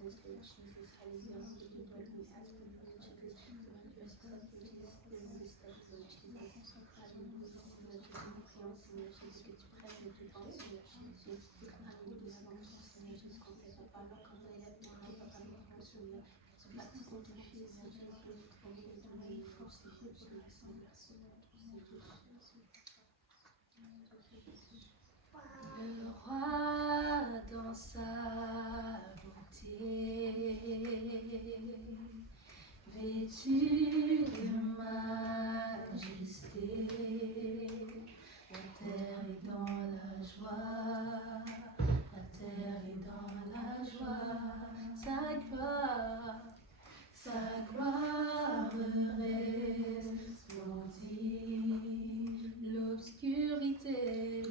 presence, Lord Jesus. Hallelujah. We give you glory. We ask for Lord Jesus to manifest yourself, Lord Jesus, during this study, Lord Jesus. Alléluia, Seigneur Jésus, nous prions, Seigneur Jésus, que tu prennes le devant, Seigneur Jésus. Alléluia, avant tout, Seigneur Jésus, qu'on fait ta parole, quand on élève nos mains, Papa, nous prions, Seigneur, que tu fasses fortifier, Seigneur Jésus, au milieu de nous, fortifier pour la Seigneur. Le roi dans sa beauté, vêtu de majesté, la terre est dans la joie, la terre est dans la joie, sa gloire resplendit. L'obscurité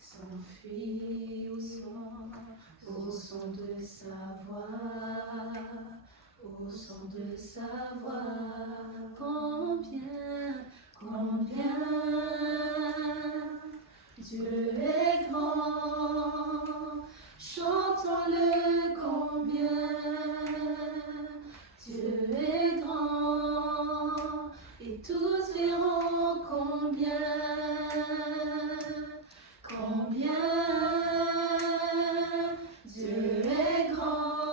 s'enfuit au son de sa voix, au son de sa voix. Combien Dieu est grand, chantons-le combien Dieu est grand, et tous verront combien Dieu est grand,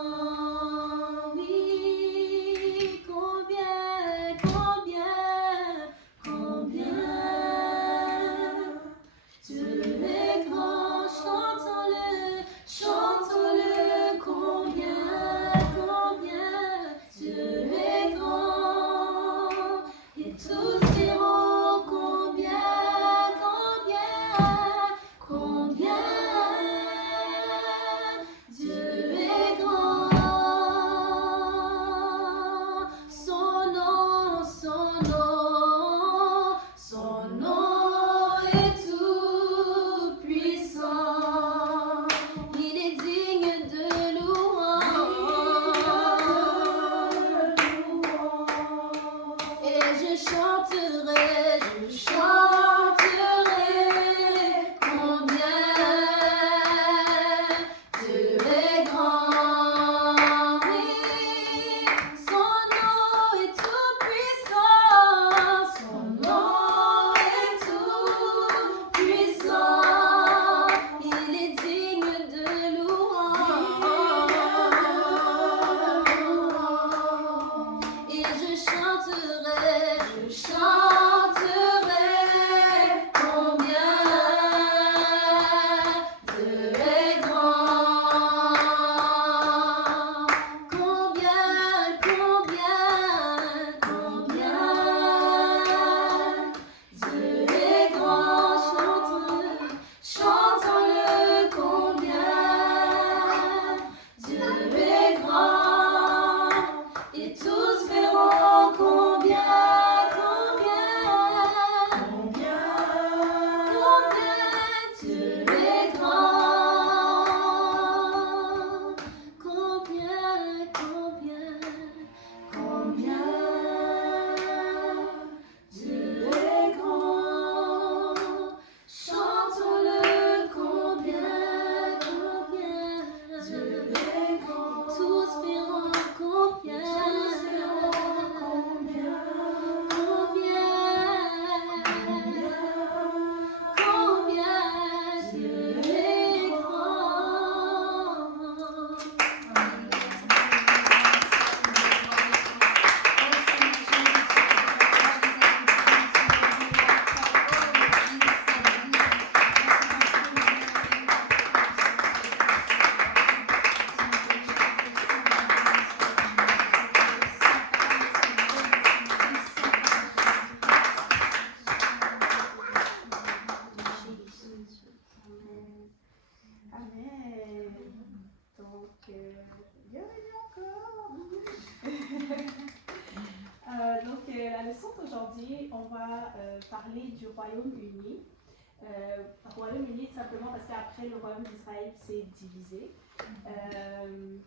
oui, combien Dieu est grand, chantons-le combien Dieu est grand, et tous diront combien Dieu est grand. Son nom est tout puissant. Il est digne de louange. Et je chanterai combien Dieu est grand. Oui, son nom est tout puissant. Son nom est tout puissant. Il est digne de louange. Et je chanterai combien Dieu est grand. Combien Dieu est grand. Chantons-le combien Dieu est grand, et tous verront combien Dieu est grand. Combien Dieu est grand. Chantons-le combien Dieu est grand. Tous verront combien Dieu est grand. Amen. Donc, bienvenue encore. La leçon d'aujourd'hui, on va parler du Royaume-Uni. Royaume-Uni, simplement parce qu'après le Royaume d'Israël s'est divisé. Je ne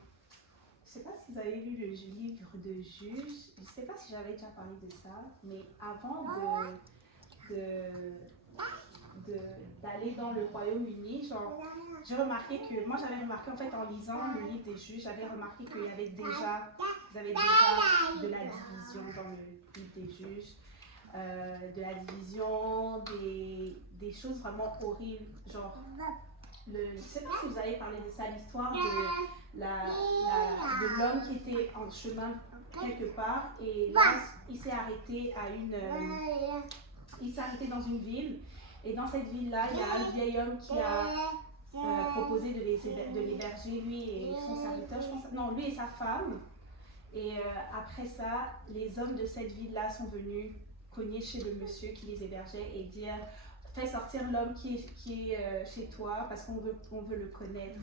sais pas si vous avez lu le livre de Juges. Je ne sais pas si j'avais déjà parlé de ça, mais avant d'aller dans le Royaume-Uni. Genre, j'avais remarqué en fait en lisant le livre des juges, j'avais remarqué qu'il y avait déjà, vous avez déjà de la division dans le livre des juges, de la division, des choses vraiment horribles, genre, je ne sais pas si vous avez parlé de ça, l'histoire de l'homme qui était en chemin quelque part et là, il s'est arrêté dans une ville. Et dans cette ville-là, il y a un vieil homme qui a proposé de l'héberger, lui et son serviteur, je pense, non, lui et sa femme. Et après ça, les hommes de cette ville-là sont venus cogner chez le monsieur qui les hébergeait et dire « Fais sortir l'homme qui est chez toi parce qu'on veut le connaître. »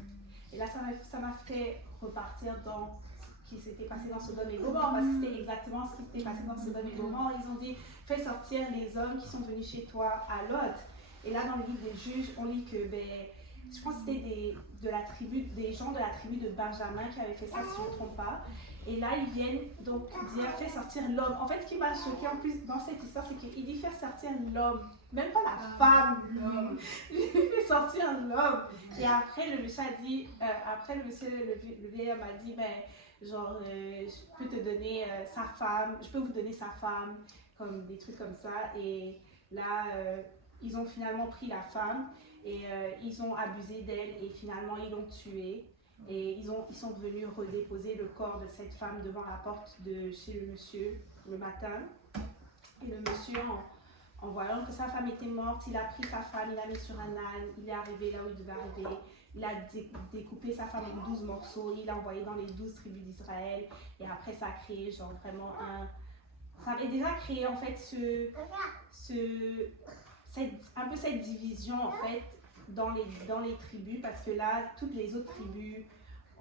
Et là, ça m'a fait repartir dans ce qui s'était passé dans Sodome et Gomorrhe, parce que c'était exactement ce qui s'était passé dans Sodome et Gomorrhe. Ils ont dit « Fais sortir les hommes qui sont venus chez toi à Lot. » Et là, dans le livre des juges, on lit que, je pense que c'était des gens de la tribu de Benjamin qui avaient fait ça, si je ne me trompe pas. Et là, ils viennent donc dire « Fais sortir l'homme. » En fait, ce qui m'a choqué en plus dans cette histoire, c'est qu'il dit « Fais sortir l'homme. » Même pas la femme, l'homme. Il fait sortir l'homme. Et après, le monsieur a dit, le vieil homme a dit, genre, je peux te donner sa femme, je peux vous donner sa femme, comme des trucs comme ça. Et là, ils ont finalement pris la femme et ils ont abusé d'elle et finalement ils l'ont tuée. Et ils sont venus redéposer le corps de cette femme devant la porte de chez le monsieur le matin. Et le monsieur, en voyant que sa femme était morte, il a pris sa femme, il l'a mis sur un âne, il est arrivé là où il devait arriver, il a découpé sa femme en 12 morceaux, il l'a envoyé dans les 12 tribus d'Israël, et après ça a créé genre vraiment ça avait déjà créé en fait un peu cette division en fait dans les tribus, parce que là, toutes les autres tribus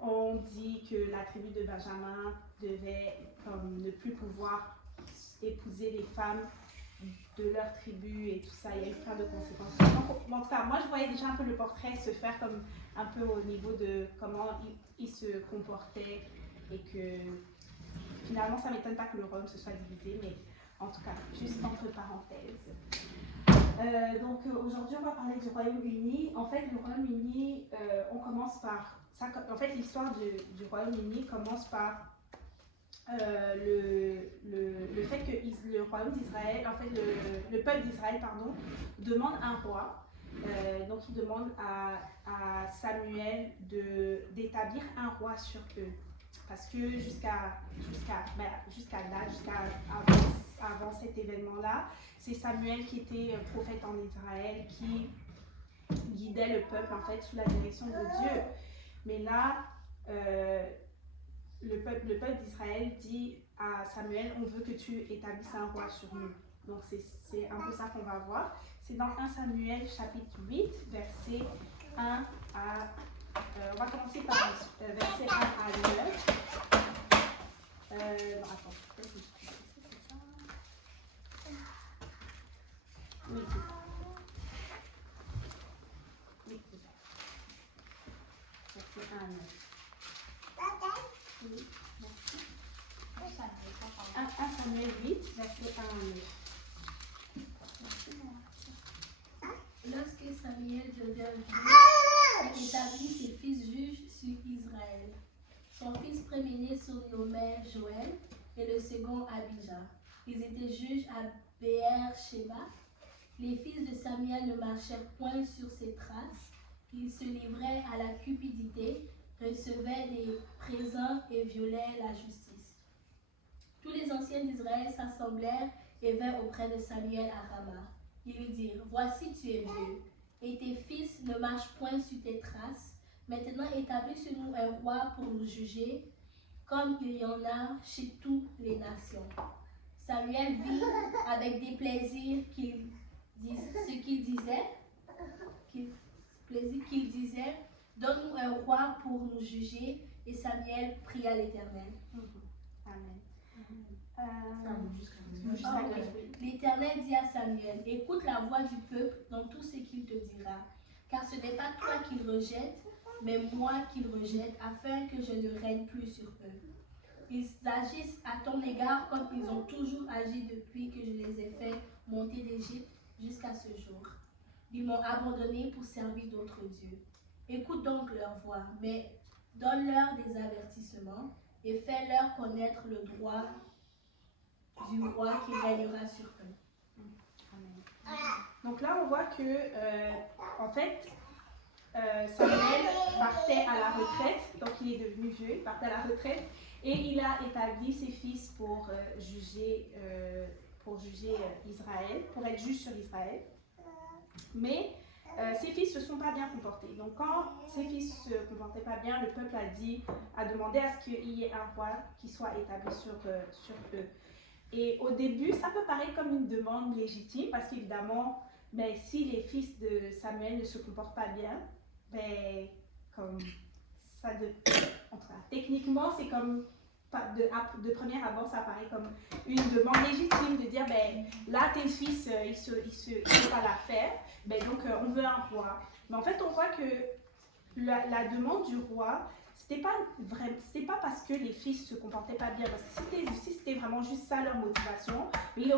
ont dit que la tribu de Benjamin devait ne plus pouvoir épouser les femmes de leur tribu et tout ça, il y a eu plein de conséquences. Donc, en tout cas, moi je voyais déjà un peu le portrait se faire comme un peu au niveau de comment il se comportait et que finalement ça ne m'étonne pas que le Rome se soit divisé, mais en tout cas, juste entre parenthèses. Donc aujourd'hui on va parler du Royaume-Uni. En fait, le Royaume-Uni, on commence par ça. En fait, l'histoire du Royaume-Uni commence par le fait que le royaume d'Israël, en fait le peuple d'Israël, pardon, demande un roi. Donc il demande à Samuel d'établir un roi sur eux. Parce que jusqu'à avant cet événement-là, c'est Samuel qui était prophète en Israël, qui guidait le peuple en fait sous la direction de Dieu. Mais là, le peuple d'Israël dit à Samuel, on veut que tu établisses un roi sur nous. Donc c'est un peu ça qu'on va voir. C'est dans 1 Samuel chapitre 8, verset 1 à... on va commencer par verset 1 à 9. Non, attends, peut-être que c'est ça. Oui, c'est ça. Oui, c'est ça. Verset 1 à 9. Oui, merci. 1 Samuel 8, verset 1 à 9. Lorsque Samuel devint vieux, il établit ses fils juges sur Israël. Son fils premier-né se nommait Joël et le second Abijah. Ils étaient juges à Beer-Sheba. Les fils de Samuel ne marchèrent point sur ses traces. Ils se livraient à la cupidité, recevaient des présents et violaient la justice. Tous les anciens d'Israël s'assemblèrent et vinrent auprès de Samuel à Rama. Ils lui dirent, « Voici, tu es vieux, et tes fils ne marchent point sur tes traces. Maintenant, établis sur nous un roi pour nous juger, comme il y en a chez toutes les nations. » Samuel vit avec déplaisir ce qu'il disait, « Donne-nous un roi pour nous juger. » Et Samuel pria l'Éternel. Amen. L'Éternel dit à Samuel, « Écoute la voix du peuple dans tout ce qu'il te dira, car ce n'est pas toi qu'il rejette, mais moi qu'il rejette, afin que je ne règne plus sur eux. Ils agissent à ton égard comme ils ont toujours agi depuis que je les ai fait monter d'Égypte jusqu'à ce jour. Ils m'ont abandonné pour servir d'autres dieux. Écoute donc leur voix, mais donne-leur des avertissements et fais-leur connaître le droit du roi qui régnera sur eux. Amen. Donc là, on voit que, en fait, Samuel partait à la retraite, donc il est devenu vieux, il partait à la retraite, et il a établi ses fils pour juger Israël, pour être juge sur Israël. Mais ses fils ne se sont pas bien comportés. Donc quand ses fils ne se comportaient pas bien, le peuple a demandé à ce qu'il y ait un roi qui soit établi sur eux. Et au début, ça peut paraître comme une demande légitime, parce qu'évidemment, mais si les fils de Samuel ne se comportent pas bien, ben, comme ça techniquement, c'est comme de premier abord, ça paraît comme une demande légitime de dire, ben, là, tes fils, ils ne pas la faire, ben, donc on veut un roi. Mais en fait, on voit que la demande du roi, c'était pas parce que les fils se comportaient pas bien, parce que si c'était vraiment juste ça leur motivation, mais ils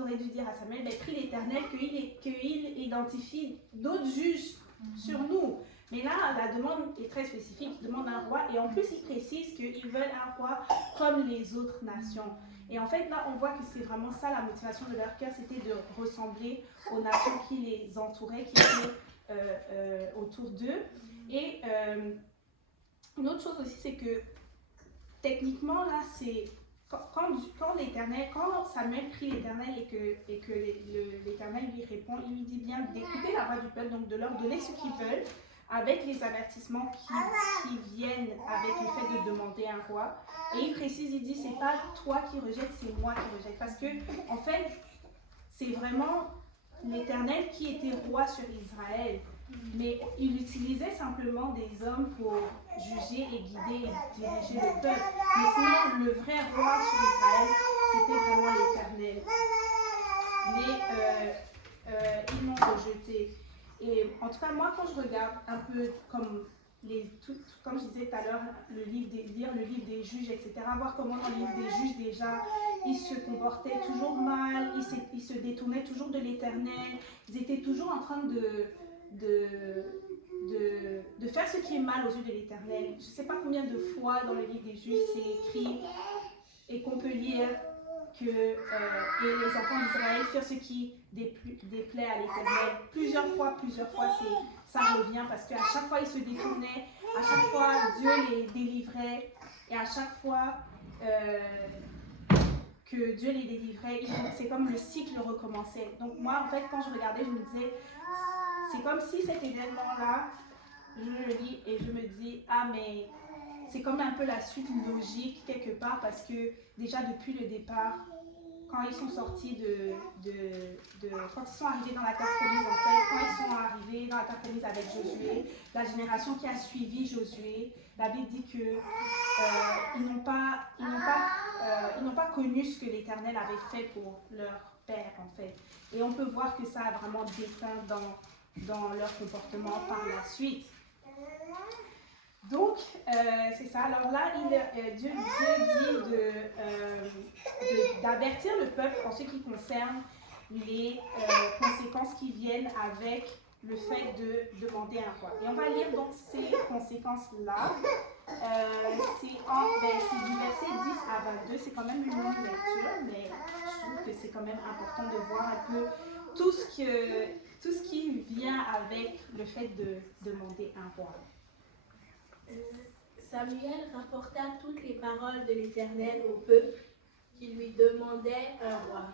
auraient dû dire à Samuel, ben, prie l'Éternel qu'il identifie d'autres juges sur nous. Mais là, la demande est très spécifique, ils demandent un roi, et en plus ils précisent qu'ils veulent un roi comme les autres nations. Et en fait, là, on voit que c'est vraiment ça la motivation de leur cœur, c'était de ressembler aux nations qui les entouraient, qui étaient autour d'eux. Et une autre chose aussi, c'est que techniquement, là, c'est quand Samuel prie l'Éternel et que l'Éternel lui répond, il lui dit bien d'écouter la voix du peuple, donc de leur donner ce qu'ils veulent, avec les avertissements qui viennent avec le fait de demander un roi. Et il précise, il dit, c'est pas toi qui rejettes, c'est moi qui rejette. Parce que, en fait, c'est vraiment l'Éternel qui était roi sur Israël. Mais il utilisait simplement des hommes pour juger et guider et diriger le peuple. Mais sinon, le vrai roi sur Israël, c'était vraiment l'Éternel. Mais ils m'ont rejeté. Et en tout cas, moi, quand je regarde un peu comme je disais tout à l'heure, lire le livre des juges, etc., voir comment dans le livre des juges, déjà, ils se comportaient toujours mal, ils se détournaient toujours de l'Éternel, ils étaient toujours en train de faire ce qui est mal aux yeux de l'Éternel. Je ne sais pas combien de fois dans le livre des juges c'est écrit et qu'on peut lire que et les enfants d'Israël firent ce qui déplaît à l'Éternel. Plusieurs fois, ça revient parce qu'à chaque fois ils se détournaient, à chaque fois Dieu les délivrait et à chaque fois que Dieu les délivrait, c'est comme le cycle recommençait. Donc moi en fait quand je regardais, je me disais, c'est comme si cet événement-là, je le lis et je me dis, ah mais c'est comme un peu la suite logique quelque part parce que déjà depuis le départ, quand ils sont sortis quand ils sont arrivés dans la terre promise en fait, quand ils sont arrivés dans la terre promise avec Josué, la génération qui a suivi Josué, la Bible dit que ils n'ont pas connu ce que l'Éternel avait fait pour leur père en fait. Et on peut voir que ça a vraiment déteint dans leur comportement par la suite. Donc, c'est ça. Alors là, Dieu dit d'avertir le peuple en ce qui concerne les conséquences qui viennent avec le fait de demander un roi. Et on va lire donc ces conséquences-là. C'est du verset 10 à 22. C'est quand même une longue lecture, mais je trouve que c'est quand même important de voir un peu tout ce qui vient avec le fait de demander un roi. Samuel rapporta toutes les paroles de l'Éternel au peuple qui lui demandait un roi.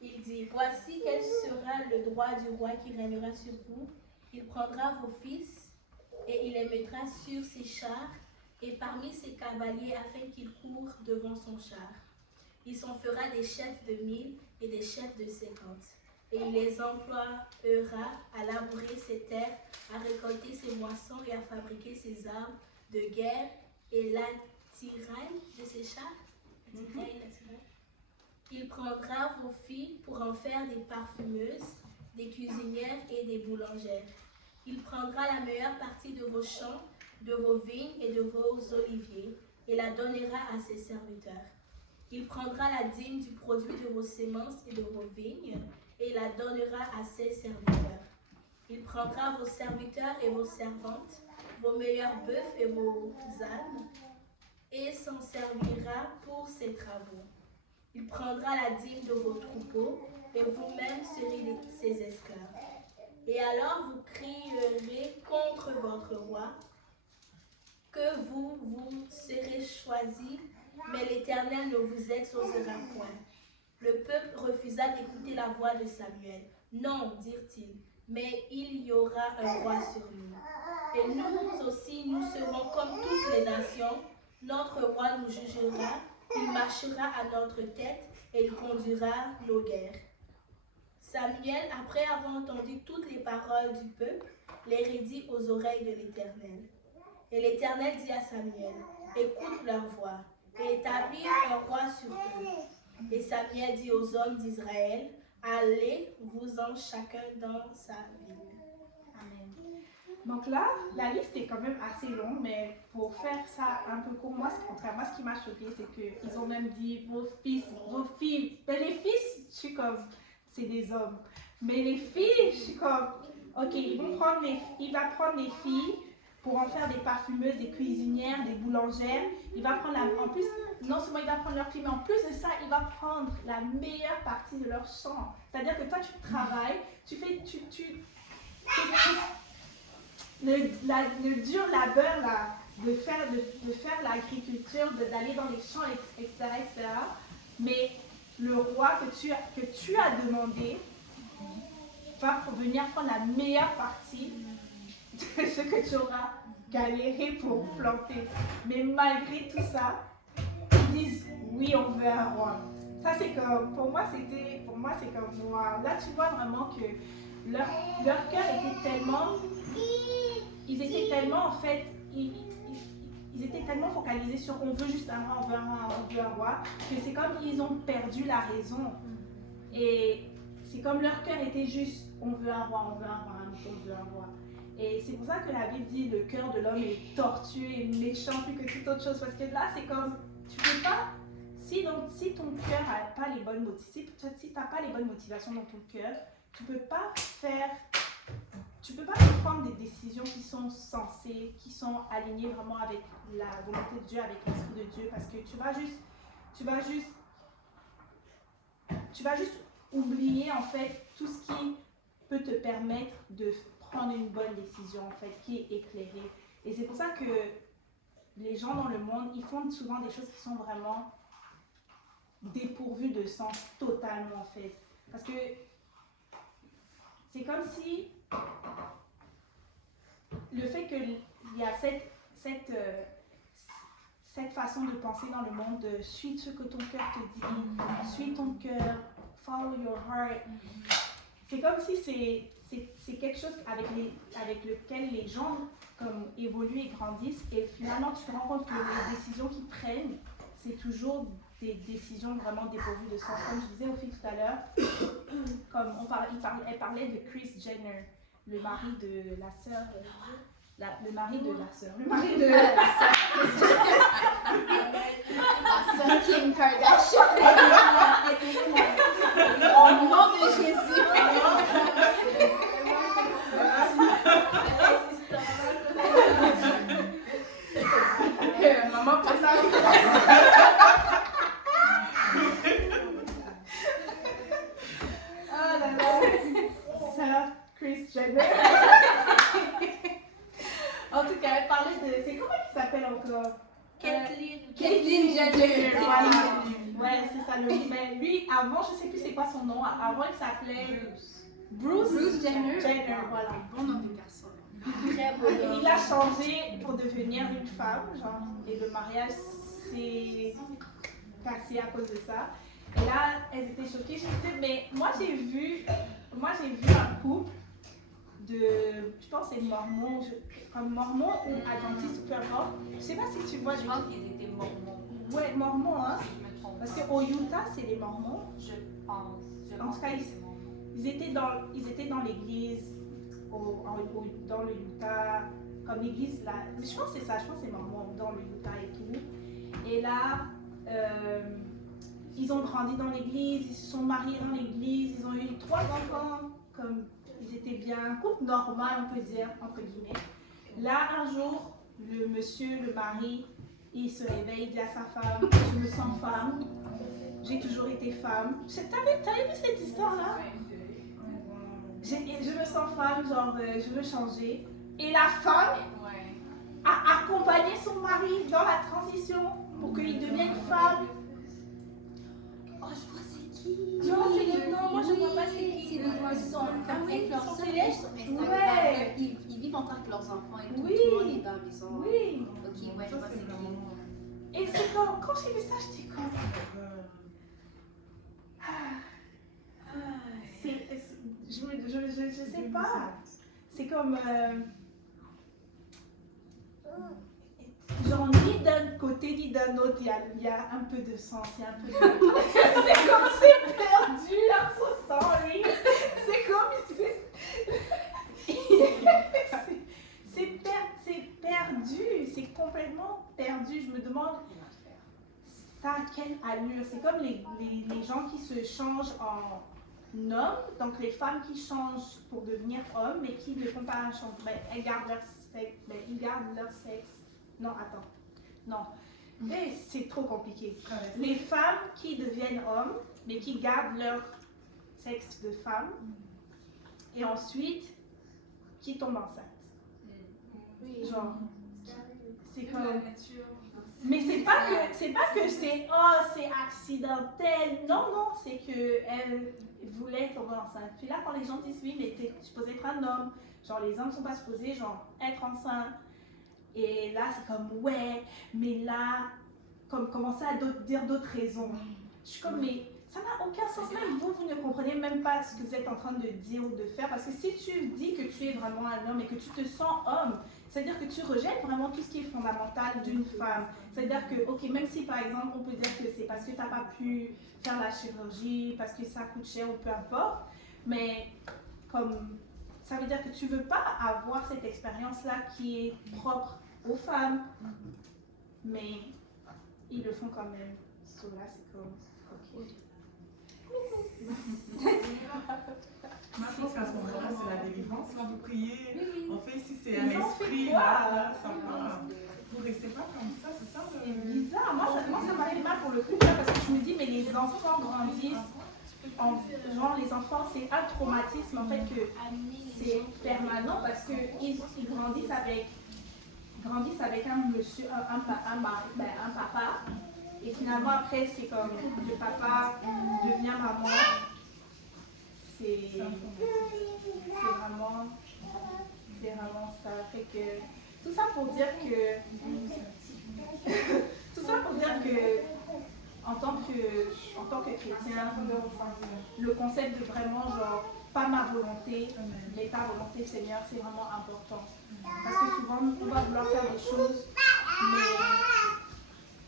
Il dit, voici quel sera le droit du roi qui régnera sur vous. Il prendra vos fils et il les mettra sur ses chars et parmi ses cavaliers afin qu'ils courent devant son char. Il s'en fera des chefs de 1000 et des chefs de 50. Et il les emploiera à labourer ses terres, à récolter ses moissons et à fabriquer ses armes de guerre et l'attirail de ses chars. Il prendra vos filles pour en faire des parfumeuses, des cuisinières et des boulangères. Il prendra la meilleure partie de vos champs, de vos vignes et de vos oliviers et la donnera à ses serviteurs. Il prendra la dîme du produit de vos semences et de vos vignes et la donnera à ses serviteurs. Il prendra vos serviteurs et vos servantes, vos meilleurs bœufs et vos ânes, et s'en servira pour ses travaux. Il prendra la dîme de vos troupeaux, et vous-même serez ses esclaves. Et alors vous crierez contre votre roi, que vous serez choisis, mais l'Éternel ne vous exaucera point. Le peuple refusa d'écouter la voix de Samuel. Non, dirent-ils, mais il y aura un roi sur nous. Et nous aussi, nous serons comme toutes les nations. Notre roi nous jugera, il marchera à notre tête et il conduira nos guerres. Samuel, après avoir entendu toutes les paroles du peuple, les redit aux oreilles de l'Éternel. Et l'Éternel dit à Samuel, écoute leur voix et établis un roi sur eux. Et Samuel dit aux hommes d'Israël, allez-vous-en chacun dans sa ville. Amen. Donc là, la liste est quand même assez longue, mais pour faire ça un peu court, moi, ce qui m'a choqué, c'est qu'ils ont même dit vos fils, vos filles. Mais les fils, je suis comme, c'est des hommes. Mais les filles, je suis comme, ok, il va prendre les filles pour en faire des parfumeuses, des cuisinières, des boulangères. Il va prendre, en plus, non seulement il va prendre leurs filles, mais en plus de ça, il va prendre la meilleure partie de leur champ. C'est-à-dire que toi, tu travailles, le dur labeur là, de faire l'agriculture, d'aller dans les champs, etc., etc. Mais le roi que tu as demandé va venir prendre la meilleure partie de ce que tu auras galéré pour planter. Mais malgré tout ça, ils disent oui, on veut un roi. Ça c'est comme, pour moi c'est comme wow. Là tu vois vraiment que leur cœur était tellement, ils étaient tellement en fait, ils étaient tellement focalisés sur on veut juste un roi, on veut un roi, on veut un roi, que c'est comme ils ont perdu la raison. Et c'est comme leur cœur était juste on veut un roi, on veut un roi, on veut un roi. Et c'est pour ça que la Bible dit le cœur de l'homme est tortueux et méchant plus que toute autre chose. Parce que là, c'est comme, tu peux pas, si ton cœur n'a pas les bonnes motivations, si tu n'as pas les bonnes motivations dans ton cœur, tu peux pas prendre des décisions qui sont sensées, qui sont alignées vraiment avec la volonté de Dieu, avec l'esprit de Dieu. Parce que tu vas juste oublier en fait tout ce qui peut te permettre de prendre une bonne décision en fait, qui est éclairée. Et c'est pour ça que les gens dans le monde, ils font souvent des choses qui sont vraiment dépourvues de sens totalement en fait. Parce que c'est comme si le fait qu'il y a cette façon de penser dans le monde, de suivre ce que ton cœur te dit, suis ton cœur, follow your heart. C'est comme si c'est quelque chose avec lequel les gens comme, évoluent et grandissent, et finalement tu te rends compte que les décisions qu'ils prennent, c'est toujours des décisions vraiment dépourvues de sens. Comme je disais au fil tout à l'heure, comme elle parlait de Kris Jenner, le mari de la sœur. Le mari de la sœur. La sœur Kim Kardashian. Au nom de Jésus. Maman passe à oh là là. Sœur Kris Jenner. En tout cas, elle parlait de... C'est comment il s'appelle encore? Caitlyn Jenner. Voilà. Ouais, c'est ça. Mais lui, avant, je sais plus c'est quoi son nom. Avant, il s'appelait Bruce Jenner. Voilà. Bon nom de personne. Très beau. Il a changé pour devenir une femme, genre, et le mariage s'est cassé à cause de ça. Et là, elles étaient choquées. Je me disais, mais moi j'ai vu un couple de, je pense que c'est mormon, comme mormon ou adventiste, peu importe. Je sais pas si tu vois. Je pense qu'ils étaient mormons. Ouais, mormons, hein. Si je me trompe Parce pas. qu'au Utah, c'est les mormons. Je pense. En tout cas, ils étaient dans l'église dans le Utah, comme l'église là. Je pense que c'est ça, je pense que c'est mormon dans le Utah et tout. Et là, ils ont grandi dans l'église, ils se sont mariés dans l'église, ils ont eu 3 enfants, comme ils étaient bien, couple normal, on peut dire, entre guillemets. Là, un jour, le monsieur, le mari, il se réveille, il dit à sa femme, je me sens femme, j'ai toujours été femme. T'avais vu cette histoire-là? Je me sens femme, genre, je veux changer. Et la femme a accompagné son mari dans la transition pour qu'il devienne femme. Oh, je vois c'est qui? Tu vois, c'est qui? Non, moi je vois pas c'est qui. C'est ils sont influenceurs célèbres. sur Instagram. Ouais. Ils vivent en tant que leurs enfants et tout. Oui. Tout le monde est dans la maison. Oui. Ok, ouais, je Ça, vois c'est c'est qui. vraiment... Et c'est comme, quand j'ai vu ça, je dis comme, je sais pas. C'est comme, genre, ni d'un côté ni d'un autre, il y a un peu de sens, il y a un peu de... c'est comme, c'est perdu, I'm so sorry. C'est comme, c'est perdu, c'est complètement perdu. Je me demande, ça a quelle allure? C'est comme les gens qui se changent en hommes, donc les femmes qui changent pour devenir hommes, mais qui ne font pas un changement. Elles gardent leur sexe, ils gardent leur sexe. Non, attends. Non. Mais c'est trop compliqué. Les femmes qui deviennent hommes, mais qui gardent leur sexe de femme, et ensuite qui tombent enceintes. Genre, c'est comme... Mais c'est pas que c'est oh c'est accidentel. Non, c'est que elle voulait tomber enceinte. Puis là quand les gens disent oui mais t'es supposé être un homme, genre les hommes sont pas supposés genre être enceintes. Et là c'est comme ouais, mais là comme commencer à dire d'autres raisons. Je suis comme mais ça n'a aucun sens. Même vous ne comprenez même pas ce que vous êtes en train de dire ou de faire. Parce que si tu dis que tu es vraiment un homme et que tu te sens homme, c'est-à-dire que tu rejettes vraiment tout ce qui est fondamental d'une femme. C'est-à-dire que, ok, même si par exemple on peut dire que c'est parce que tu n'as pas pu faire la chirurgie, parce que ça coûte cher ou peu importe, mais comme ça veut dire que tu ne veux pas avoir cette expérience-là qui est propre aux femmes, mais ils le font quand même. So là, c'est comme, ok. Moi, je pense qu'à ce moment-là, c'est la délivrance. Quand vous priez, en fait, si c'est Ils un ont fait esprit, quoi, là, ça va. Vous restez pas comme ça, c'est ça C'est bizarre. Moi, ça m'a fait mal pour le coup, parce que je me dis, mais les enfants grandissent. Genre, les enfants, c'est un traumatisme, en fait, que c'est permanent parce qu'ils grandissent avec un monsieur, un papa. Et finalement, après, c'est comme le papa devient maman. C'est vraiment ça. Fait que, tout ça pour dire que en tant que chrétien, le concept de vraiment genre pas ma volonté, mais ta volonté Seigneur, c'est vraiment important. Parce que souvent on va vouloir faire des choses, mais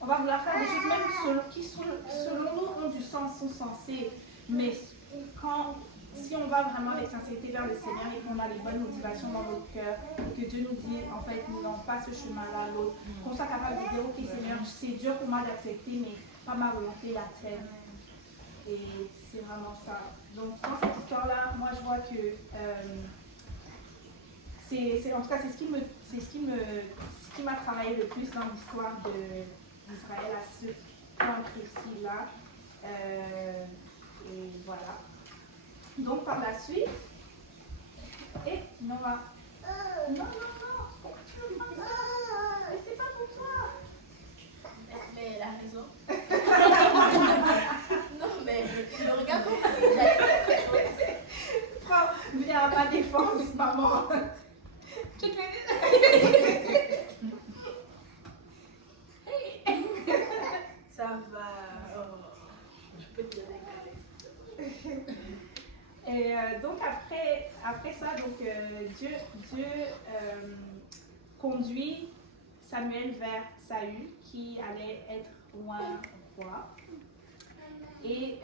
on va vouloir faire des choses même qui selon nous ont du sens, sont sensées, mais si on va vraiment avec sincérité vers le Seigneur et qu'on a les bonnes motivations dans notre cœur, et que Dieu nous dit, en fait, non, pas ce chemin-là, l'autre, qu'on soit capable de dire, ok Seigneur, c'est dur pour moi d'accepter, mais pas ma volonté, la tienne. Et c'est vraiment ça. Donc, dans cette histoire-là, moi, je vois que en tout cas, c'est ce qui m'a travaillé le plus dans l'histoire d'Israël à ce point précis-là. Et voilà. Donc, par la suite, et Nora, non, pourquoi tu veux prendre ça? Mais c'est pas pour toi. Mais elle a raison. Non, mais je me regarde comme ça. Viens à ma défense, maman. Ça va. Oh, je peux te dire Et donc après ça, donc, Dieu conduit Samuel vers Saül qui allait être roi. Et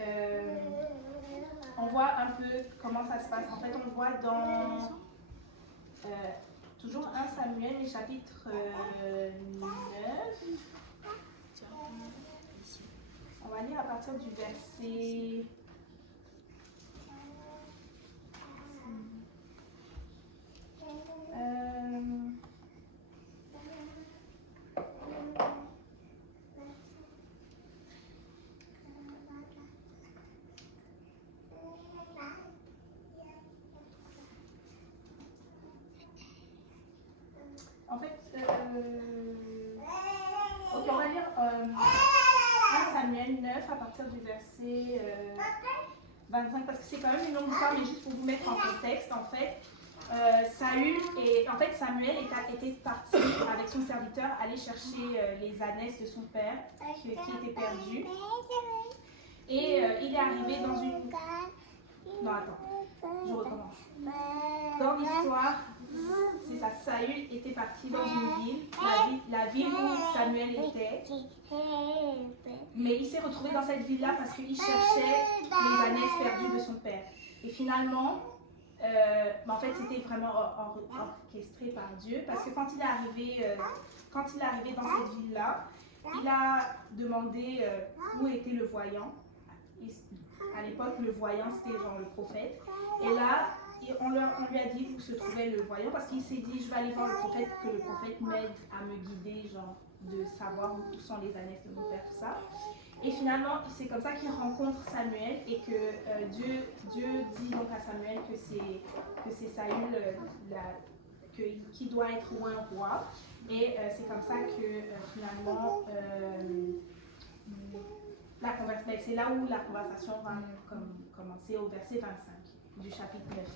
on voit un peu comment ça se passe. En fait, on voit dans toujours 1 Samuel, mais chapitre 9. On va lire à partir du verset... En fait, ok, on va lire 1 Samuel 9 à partir du verset 25, parce que c'est quand même une longue histoire, mais juste pour vous mettre en contexte, en fait, Samuel était parti avec son serviteur aller chercher les ânesses de son père qui étaient perdus. Et il est arrivé dans une... Non, attends, je recommence. Dans l'histoire, c'est ça, Saül était parti dans une ville, la ville où Samuel était. Mais il s'est retrouvé dans cette ville-là parce qu'il cherchait les ânesses perdues de son père. Et finalement, en fait, c'était vraiment orchestré par Dieu parce que quand il est arrivé dans cette ville-là, il a demandé où était le voyant. À l'époque, le voyant, c'était genre le prophète. Et là, on lui a dit où se trouvait le voyant parce qu'il s'est dit, je vais aller voir le prophète, que le prophète m'aide à me guider, genre de savoir où sont les ânesses de mon père, tout ça. Et finalement, c'est comme ça qu'il rencontre Samuel et que Dieu dit donc à Samuel que c'est Saül qui doit être un roi. Et c'est comme ça que finalement, c'est là où la conversation va commencer au verset 25 du chapitre 9.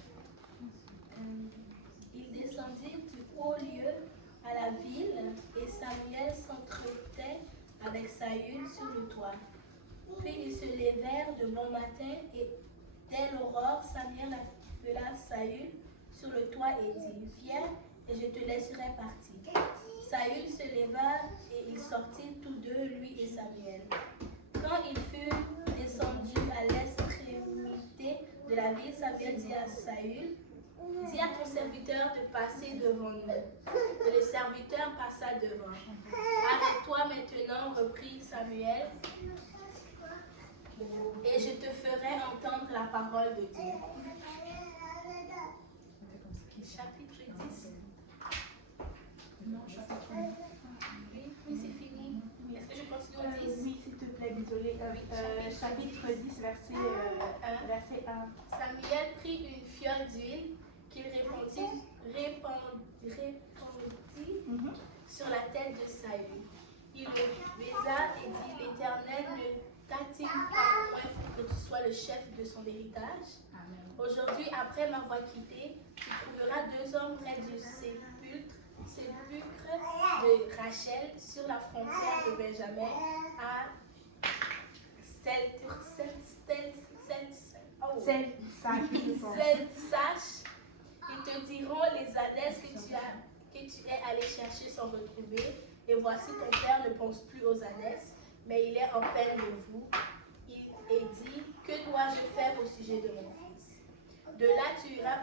Il descendit du haut lieu à la ville et Samuel s'entretenait avec Saül sur le toit. Puis ils se levèrent de bon matin et dès l'aurore, Samuel appela Saül sur le toit et dit, viens et je te laisserai partir. Saül se leva et ils sortirent tous deux, lui et Samuel. Quand il fut descendu à l'extrémité de la ville, Samuel dit à Saül, dis à ton serviteur de passer devant nous. Et le serviteur passa devant. Arrête-toi maintenant, reprit Samuel, et je te ferai entendre la parole de Dieu. Chapitre 10. Non, chapitre 9. Oui, c'est fini. Est-ce que je continue au 10? Oui, s'il te plaît, désolé. Chapitre 10, verset 1. Samuel prit une fiole d'huile qu'il répandit sur la tête de Saül. Il le baisa et dit, l'Éternel ne t'a-t-il pas point pour que tu sois le chef de son héritage? Aujourd'hui, après m'avoir quitté, tu trouveras 2 hommes près du sépulcre de Rachel sur la frontière de Benjamin à Seltsash. Ils te diront les ânesses que tu es allé chercher sont retrouvées. Et voici ton père ne pense plus aux ânesses, mais il est en peine de vous. Et dit, que dois-je faire au sujet de mon fils? De là tu iras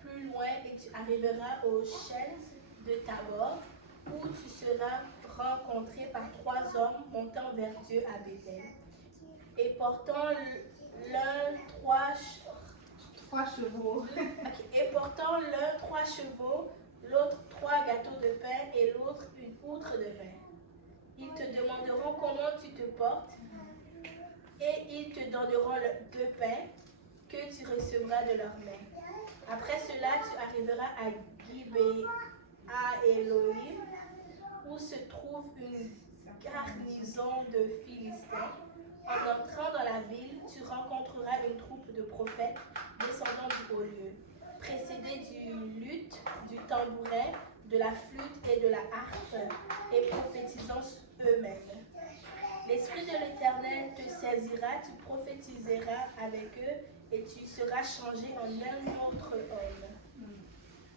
plus loin et tu arriveras au chêne de Tabor, où tu seras rencontré par 3 hommes montant vers Dieu à Béthel, et portant l'un 3 chevaux, et portant l'un 3 chevaux, l'autre 3 gâteaux de pain et l'autre une outre de vin. Ils te demanderont comment tu te portes, et ils te donneront le pain que tu recevras de leurs mains. Après cela, tu arriveras à Gibéa Elohim, où se trouve une garnison de Philistins. En entrant dans la ville, tu rencontreras une troupe de prophètes descendant du haut lieu, précédés du luth, du tambourin, de la flûte et de la harpe, et prophétisant eux-mêmes. L'Esprit de l'Éternel te saisira, tu prophétiseras avec eux, et tu seras changé en un autre homme.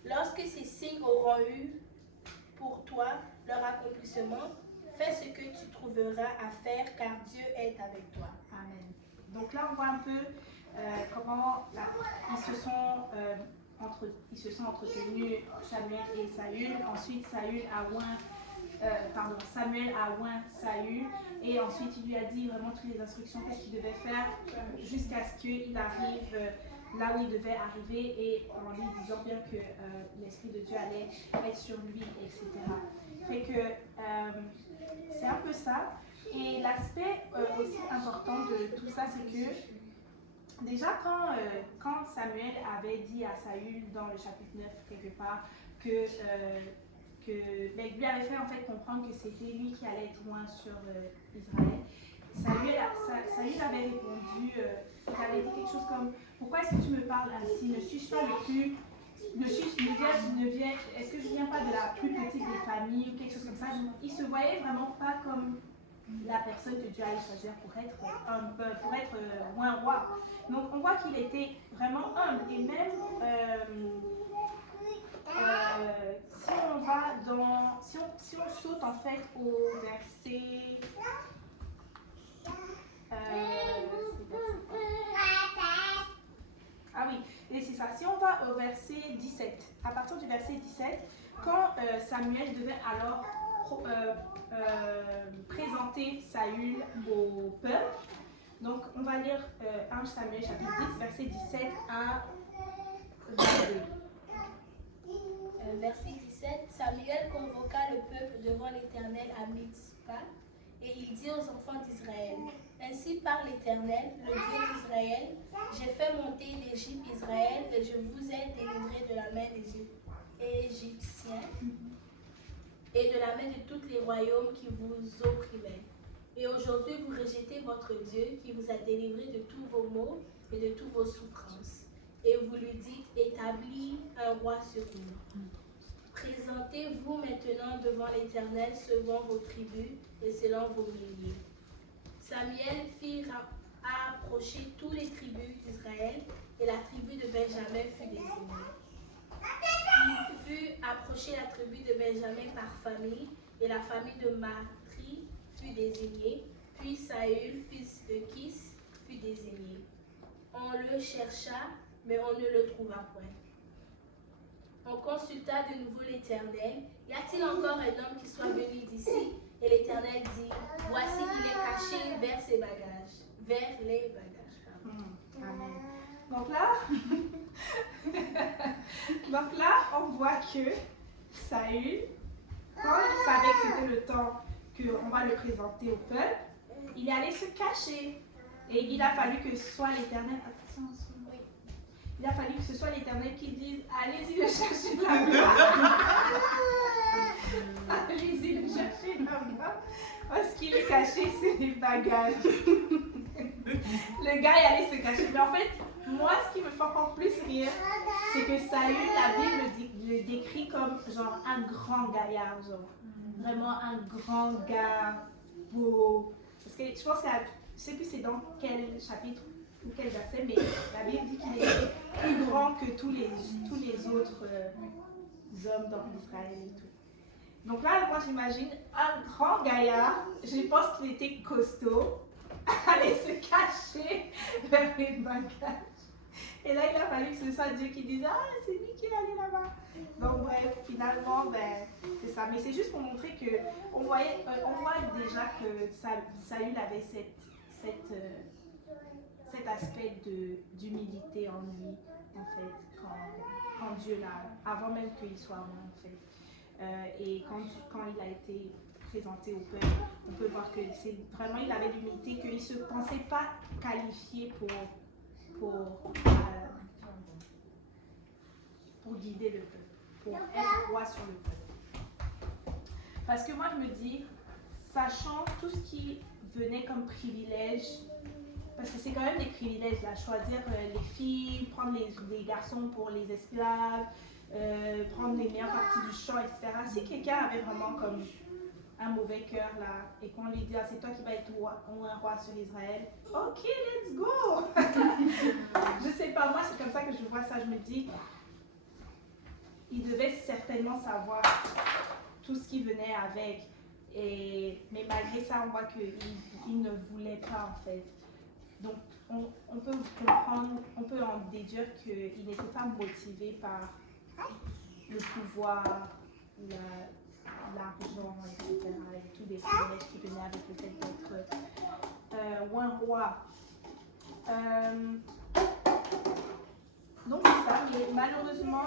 Lorsque ces signes auront eu pour toi leur accomplissement, fais ce que tu trouveras à faire, car Dieu est avec toi. Amen. Donc là, on voit un peu comment ils se sont entretenus, Samuel et Saül. Ensuite, Saül a oint Samuel a oint Saül et ensuite il lui a dit vraiment toutes les instructions, qu'est-ce qu'il devait faire jusqu'à ce qu'il arrive là où il devait arriver et en lui disant bien que l'Esprit de Dieu allait être sur lui, etc. Fait que c'est un peu ça. Et l'aspect aussi important de tout ça, c'est que déjà quand Samuel avait dit à Saül dans le chapitre 9 quelque part que lui avait fait en fait comprendre que c'était lui qui allait être loin sur Israël, Saül avait répondu, il avait dit quelque chose comme pourquoi est-ce que tu me parles ainsi, ne suis-je pas le plus est-ce que je ne viens pas de la plus petite des familles ou quelque chose comme ça. Il se voyait vraiment pas comme la personne que Dieu allait choisir pour être un roi. Donc on voit qu'il était vraiment humble et même si on saute en fait au verset ah oui, et c'est ça. Si on va au verset 17, à partir du verset 17, quand Samuel devait alors présenter Saül au peuple, donc on va lire 1 Samuel chapitre 10, verset 17 à 22. Verset 17, Samuel convoqua le peuple devant l'Éternel à Mitzpah, et il dit aux enfants d'Israël, ainsi parle l'Éternel, le Dieu d'Israël, j'ai fait monter d'Égypte Israël, et je vous ai délivré de la main des Égyptiens et de la main de tous les royaumes qui vous opprimaient. Et aujourd'hui vous rejetez votre Dieu qui vous a délivré de tous vos maux et de toutes vos souffrances. Et vous lui dites, établis un roi sur nous. Présentez-vous maintenant devant l'Éternel selon vos tribus et selon vos milliers. Samuel fit approcher tous les tribus d'Israël et la tribu de Benjamin fut désignée. Il fut approché la tribu de Benjamin par famille et la famille de Matri fut désignée. Puis Saül, fils de Kis, fut désigné. On le chercha, mais on ne le trouva point. On consulta de nouveau l'Éternel. Y a-t-il encore un homme qui soit venu d'ici? Et l'Éternel dit, voici il est caché vers ses bagages. Vers les bagages. Amen. Donc là, on voit que Saül, quand il savait que c'était le temps qu'on va le présenter au peuple, il est allé se cacher. Et il a fallu que ce soit l'Éternel. Il a fallu que ce soit l'Éternel qui dise allez-y le chercher là-bas. Allez-y le chercher là-bas. Parce qu'il est caché, c'est des bagages. Le gars est allé se cacher. Mais en fait, moi, ce qui me fait encore plus rire, c'est que Saül, la Bible le décrit comme genre un grand gaillard. Genre. Vraiment un grand gars beau. Parce que je pense que je sais plus c'est dans quel chapitre ou quel verset, mais la Bible dit qu'il est plus grand que tous les autres hommes dans Israël et tout. Donc là, moi j'imagine un grand gaillard, je pense qu'il était costaud, aller se cacher vers les bagages. Et là, il a fallu que ce soit Dieu qui dise ah, c'est lui qui est allé là-bas. Donc bref, finalement, c'est ça. Mais c'est juste pour montrer que on voit déjà que Saül avait cet aspect d'humilité en lui, en fait, quand Dieu l'a, avant même qu'il soit roi, en fait. Et quand il a été présenté au peuple, on peut voir que c'est vraiment, il avait l'humilité, qu'il ne se pensait pas qualifié pour guider le peuple, pour être roi sur le peuple. Parce que moi, je me dis, sachant tout ce qui venait comme privilège, parce que c'est quand même des privilèges, là, choisir les filles, prendre les garçons pour les esclaves, prendre les meilleures parties du champ, etc. Si quelqu'un avait vraiment comme un mauvais cœur, là, et qu'on lui dit, ah, c'est toi qui vas être un roi sur Israël, ok, let's go. Je sais pas, moi, c'est comme ça que je vois ça, je me dis, il devait certainement savoir tout ce qui venait avec, mais malgré ça, on voit qu'il ne voulait pas, en fait. Donc, on peut comprendre, on peut en déduire qu'il n'était pas motivé par le pouvoir, l'argent, etc. Et tous les privilèges qui venaient avec le fait d'être un roi. Donc c'est ça, mais malheureusement,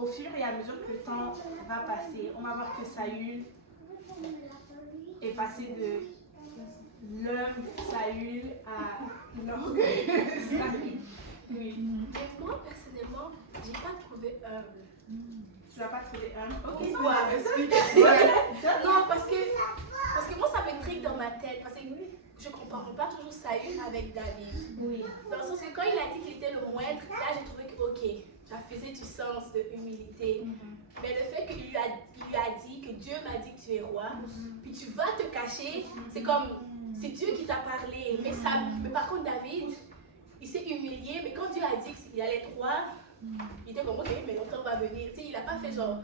au fur et à mesure que le temps va passer, on va voir que Saül est passé de l'homme Saül à l'orgueilleux Saül. Oui. Et moi, personnellement, j'ai pas trouvé humble. Tu l'as pas trouvé un? Ok, toi, non, parce que moi, ça m'intrigue dans ma tête. Parce que je compare pas toujours Saül avec David. Oui. Dans le sens que quand il a dit qu'il était le moindre, là, j'ai trouvé que, ok, ça faisait du sens de humilité. Mais le fait qu'il lui a dit que Dieu m'a dit que tu es roi, puis tu vas te cacher, c'est comme, c'est Dieu qui t'a parlé. Mais par contre, David, il s'est humilié, mais quand Dieu a dit qu'il allait être roi, il était comme, ok, mais longtemps va venir. Tu sais, il n'a pas fait genre,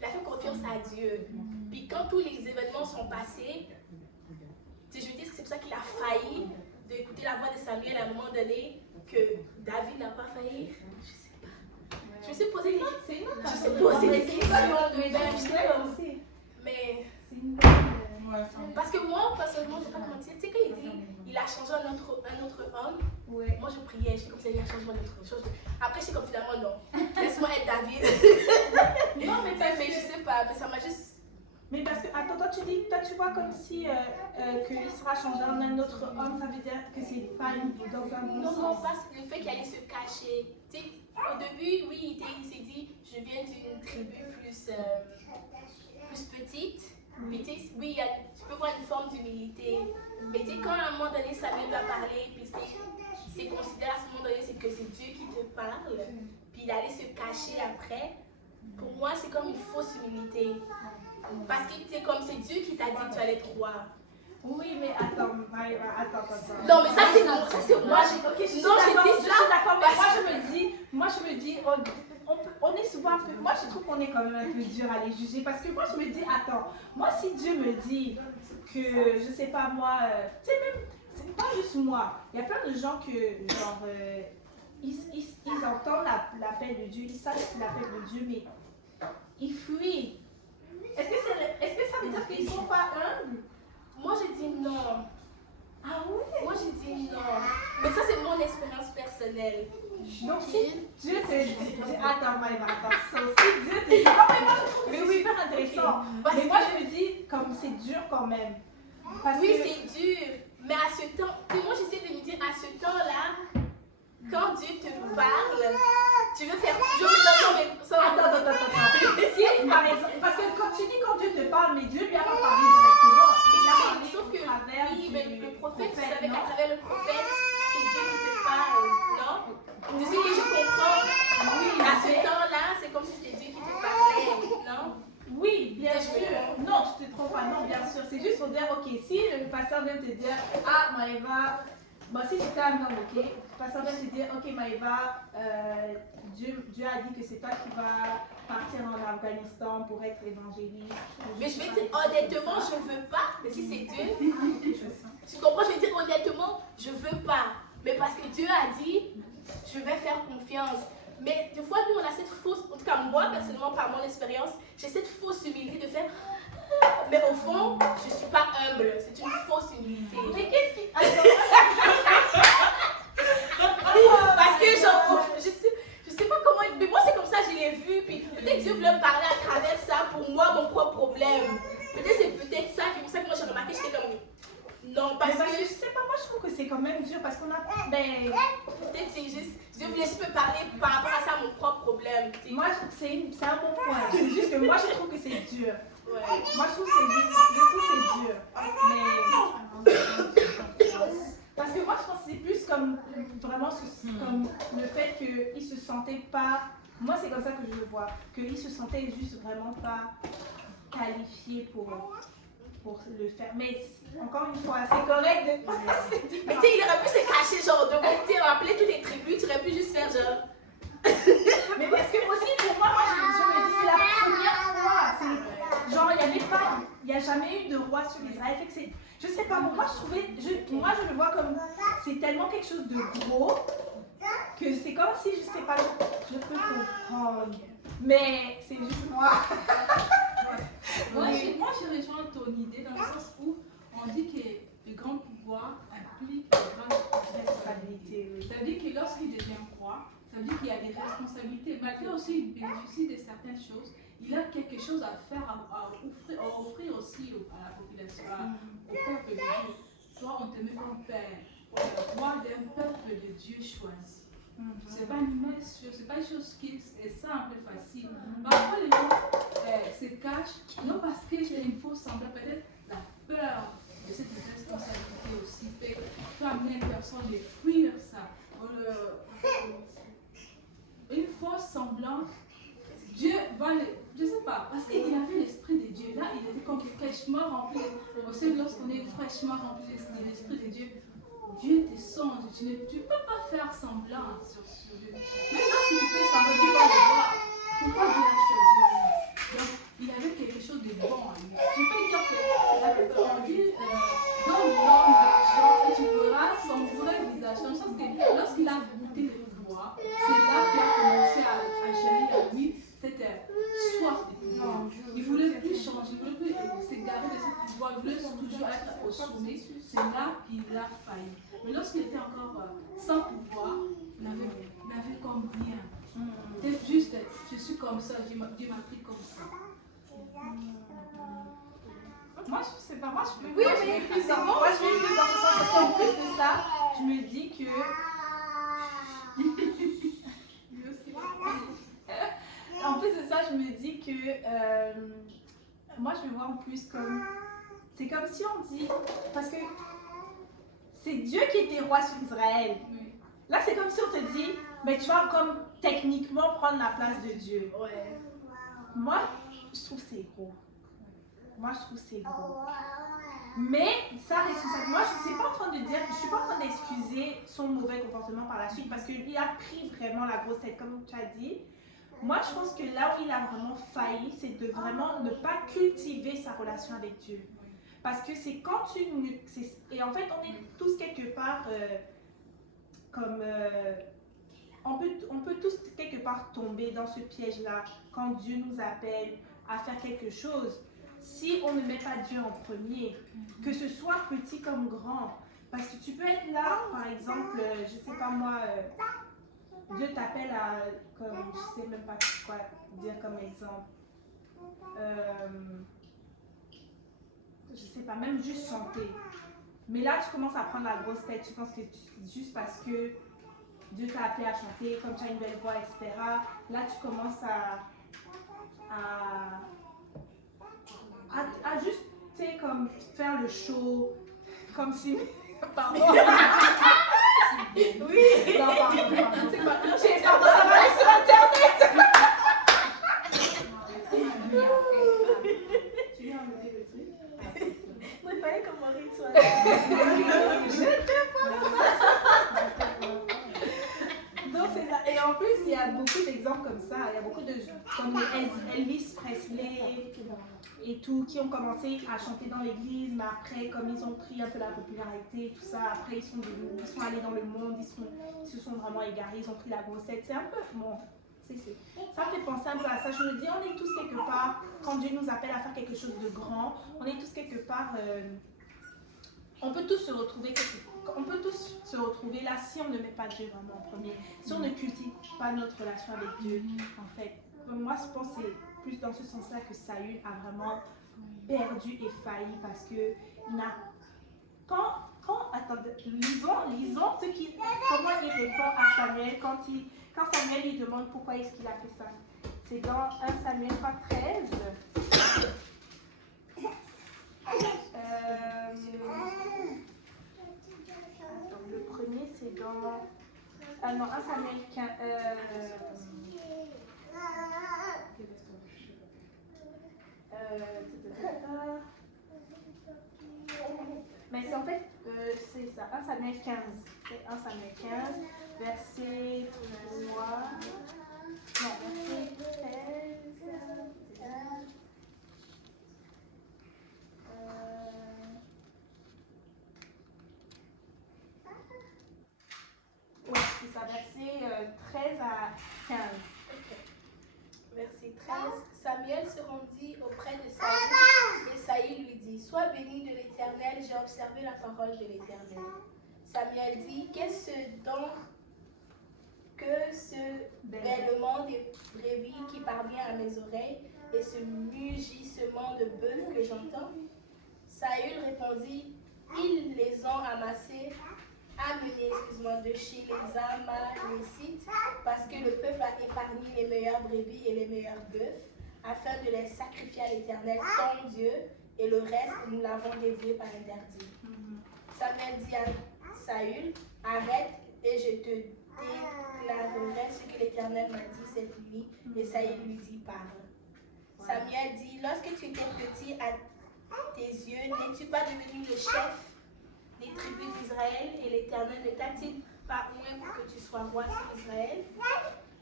il a fait confiance à Dieu. Puis quand tous les événements sont passés, tu sais, je veux dire que c'est pour ça qu'il a failli d'écouter la voix de Samuel à un moment donné, que David n'a pas failli. Je sais pas. Je me suis posé des questions. C'est une autre Je façon sais de pas, voir. c'est Mais des c'est questions une autre de façon aussi. Mais C'est une bonne, Ouais, ça. parce que moi, personnellement, je ne vais pas te mentir, tu sais, quand il dit il a changé un autre homme, ouais. moi je priais, j'étais comme ça, il a changé un autre chose. Après, j'étais comme finalement, non, laisse-moi être David. Non, mais parce Mais que... je sais pas, mais ça m'a juste. Mais parce que, attends, toi tu vois comme si qu'il sera changé en un autre homme, ça veut dire que c'est pas dans un bon Non, sens. non, pas le fait qu'il allait se cacher. Tu sais, au début, oui, il s'est dit, je viens d'une tribu plus petite. Mais tu sais, oui, tu peux voir une forme d'humilité. Mais tu sais, quand à un moment donné, Samuel va parler, puis c'est considéré à ce moment donné, c'est que c'est Dieu qui te parle, puis il allait se cacher après. Pour moi, c'est comme une fausse humilité. Parce que c'est comme c'est Dieu qui t'a dit que tu allais être roi. Oui, mais attends. Non, mais ça, c'est moi. Ok, je suis Non, j'ai d'accord, dit ça. mais moi je me dis, on est souvent un peu, moi je trouve qu'on est quand même un peu dur à les juger parce que moi je me dis, attends, moi si Dieu me dit que, je sais pas moi, tu sais même, c'est pas juste moi, il y a plein de gens que genre, ils entendent l'appel de Dieu, ils savent que c'est l'appel de Dieu, mais ils fuient. Est-ce que ça veut dire qu'ils sont pas humbles? Moi, j'ai dit non. Ah ouais? Moi, j'ai dit non. Mais ça, c'est mon expérience personnelle. Donc si Dieu te dit, attends, si Dieu te dit, oh mais moi je trouve que c'est super intéressant. Parce Mais moi que- je me dis, comme c'est dur quand même. Parce Oui, que, c'est dur. Mais à ce temps, tu sais, moi, j'essaie de me dire, à ce temps-là, quand Dieu te parle, tu veux faire. Je me donne ça. attends. Si, par exemple, parce que quand tu dis quand Dieu te parle, mais Dieu lui a pas parlé directement. Il a parlé Sauf que, au travers oui, mais le prophète, tu savais non? qu'à travers le prophète, c'est Dieu qui te parle, non? De ce que je comprends, Oui, à ce temps-là, c'est comme si c'était Dieu qui te parlait, non? Oui, bien Je sûr. me Non, tu te trompes pas. Non, bien sûr. C'est juste pour dire, ok, si le pasteur vient te dire, ah, Maëva, bon, si tu t'aimes, non, ok. Le pasteur vient te dire, ok, Maëva, Dieu a dit que c'est toi qui vas partir en Afghanistan pour être évangéliste. Mais je vais dire honnêtement, je veux pas. Mais si c'est Dieu, tu comprends? Je vais dire honnêtement, je veux pas. Mais parce que Dieu a dit, je vais faire confiance. Mais des fois, nous, on a cette fausse, en tout cas moi, personnellement, par mon expérience, j'ai cette fausse humilité de faire. Mais au fond, je ne suis pas humble. C'est une fausse humilité. Mais qu'est-ce qui. Parce que genre, je sais pas comment. Mais moi, c'est comme ça, je l'ai vu. Puis peut-être Dieu voulait me parler à travers ça pour moi, mon propre problème. Peut-être c'est peut-être ça. C'est pour ça que moi, j'ai remarqué, j'étais comme. Non, parce Parce que que. je sais pas, moi je trouve que c'est quand même dur parce qu'on a. Ben, Peut-être c'est juste. Dieu voulait juste me parler par rapport à ça, mon propre problème. Tu sais. moi c'est un bon point. C'est juste que moi je trouve que c'est dur. Ouais. Moi, je trouve que c'est dur. Mais... Parce que moi, je pense que c'est plus comme vraiment comme le fait qu'il ne se sentait pas. Moi, c'est comme ça que je le vois. Qu'il se sentait juste vraiment pas qualifié pour le faire. Mais encore une fois, c'est correct de. Mais tu sais, il aurait pu se cacher, genre, de monter, rappeler toutes les tribus, tu aurais pu juste faire genre. Mais parce que aussi, pour moi, je me dis, c'est la première fois. Genre, il n'y a jamais eu de roi sur Israël. Fait que c'est, je sais pas, moi, moi, je le vois comme, c'est tellement quelque chose de gros, que c'est comme si, je sais pas, je peux comprendre. Mais c'est juste moi. Moi, je rejoins ton idée dans le sens où on dit que le grand pouvoir implique une grande responsabilité. Ça veut dire que lorsqu'il devient roi, ça veut dire qu'il y a des responsabilités. Malgré aussi il bénéficie de certaines choses, il a quelque chose à faire, à offrir aussi à la population, au peuple de Dieu. Soit on te met comme père, roi d'un peuple de Dieu choisi. C'est pas une mince chose, c'est pas une chose qui est simple, facile. Parfois les gens se cachent, non parce que c'est une fausse semblance, peut-être la peur de cette responsabilité aussi peut amener une personne de fuir ça. Une fausse semblance, Dieu va le. Je sais pas, parce qu'il avait l'esprit de Dieu. Là, il était comme fraîchement rempli. On sait lorsqu'on est fraîchement rempli de l'esprit de Dieu, Dieu te songe. Tu ne peux pas faire semblant sur Dieu. Même lorsque tu fais semblant, Dieu va le voir. Pourquoi Dieu a choisi lui? Donc, il avait quelque chose de bon en lui. Je peux dire que on dit donne l'homme l'argent et tu verras son vrai visage. Dans le sens que lorsqu'il a goûté le pouvoir, c'est là qu'il a commencé à gérer à lui cette soif de pouvoir. Il ne voulait plus changer, il ne voulait plus s'égarer de ce pouvoir, il voulait toujours être au sommet. C'est là qu'il a failli. Mais lorsqu'il était encore sans pouvoir, il n'avait comme rien. C'était juste, je suis comme ça, Dieu m'a pris comme ça. Moi, je sais pas, moi je peux. Oui, mais plus dans, moi je vais plus dans ce sens parce qu'en plus de ça, je me dis que. En plus de ça, je me dis que moi je me vois en plus comme. C'est comme si on dit. Parce que c'est Dieu qui était roi sur Israël. Là, c'est comme si on te dit, mais tu vas comme techniquement prendre la place de Dieu. Ouais. Moi, je trouve que c'est gros. Moi, je trouve que c'est gros. Mais ça, moi, je ne suis pas en train de dire, je suis pas en train d'excuser son mauvais comportement par la suite parce qu'il a pris vraiment la grosse tête, comme tu as dit. Moi, je pense que là où il a vraiment failli, c'est de vraiment ne pas cultiver sa relation avec Dieu. Parce que c'est quand tu... Et en fait, on est tous quelque part comme... on peut tous quelque part tomber dans ce piège-là quand Dieu nous appelle à faire quelque chose. Si on ne met pas Dieu en premier, que ce soit petit comme grand, parce que tu peux être là, par exemple, je sais pas moi, Dieu t'appelle à, comme, je sais même pas quoi dire comme exemple, je sais pas, même juste chanter. Mais là, tu commences à prendre la grosse tête, tu penses que juste parce que Dieu t'a appelé à chanter, comme tu as une belle voix, etc. Là, tu commences à juste, tu sais, comme faire le show, comme si... Pardon. Oui. Non, pardon. C'est pas... Pardon, ça va aller sur Internet. Tu viens enlever le truc. Moi, il fallait qu'on m'arrête sur Internet. Donc, c'est ça. Et en plus, il y a beaucoup d'exemples comme ça. Il y a beaucoup de gens, comme Elvis Presley et tout, qui ont commencé à chanter dans l'église, mais après, comme ils ont pris un peu la popularité et tout ça, après, ils sont allés dans le monde, ils se sont vraiment égarés, ils ont pris la grossette. C'est un peu, bon, ça fait penser un peu à ça. Je me dis, on est tous quelque part, quand Dieu nous appelle à faire quelque chose de grand, on est tous quelque part, on peut tous se retrouver là si on ne met pas Dieu vraiment en premier, si on ne cultive pas notre relation avec Dieu, en fait. Moi, je pense que c'est plus dans ce sens-là que Saül a vraiment perdu et failli parce que il n'a... Attendez, lisons comment il répond à Samuel quand Samuel lui demande pourquoi est-ce qu'il a fait ça. C'est dans 1 Samuel 13. Le premier, c'est dans... non, 1 Samuel 15... mais c'est en fait, c'est ça, 1 Samuel 15. C'est 1 Samuel 15, verset 3... Non, verset 13... Oui, c'est ça, verset 13 à 15. Verset 13. Samuel se rendit auprès de Saül et Saül lui dit, sois béni de l'Éternel, j'ai observé la parole de l'Éternel. Samuel dit, qu'est-ce donc que ce bêlement des brebis qui parvient à mes oreilles et ce mugissement de bœuf que j'entends? Saül répondit, ils les ont amenés de chez les Amalécites, parce que le peuple a épargné les meilleures brebis et les meilleurs bœufs, afin de les sacrifier à l'Éternel, ton Dieu, et le reste, nous l'avons dévoué par interdit. Samuel dit à Saül, arrête et je te déclarerai ce que l'Éternel m'a dit cette nuit. Et Saül lui dit, parle. Samuel dit, lorsque tu étais petit à tes yeux, n'es-tu pas devenu le chef des tribus d'Israël, et l'Éternel ne t'a-t-il pas moins pour que tu sois roi sur Israël?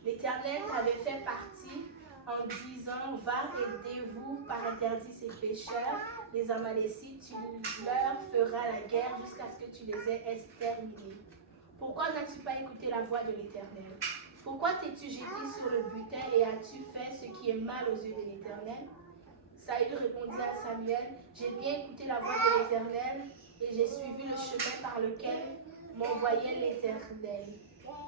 L'Éternel t'avait fait partie en disant, va et dévoue par interdit ces pécheurs, les Amalécites, tu leur feras la guerre jusqu'à ce que tu les aies exterminés. Pourquoi n'as-tu pas écouté la voix de l'Éternel? Pourquoi t'es-tu jeté sur le butin et as-tu fait ce qui est mal aux yeux de l'Éternel? Saül répondit à Samuel, j'ai bien écouté la voix de l'Éternel et j'ai suivi le chemin par lequel m'envoyait l'Éternel.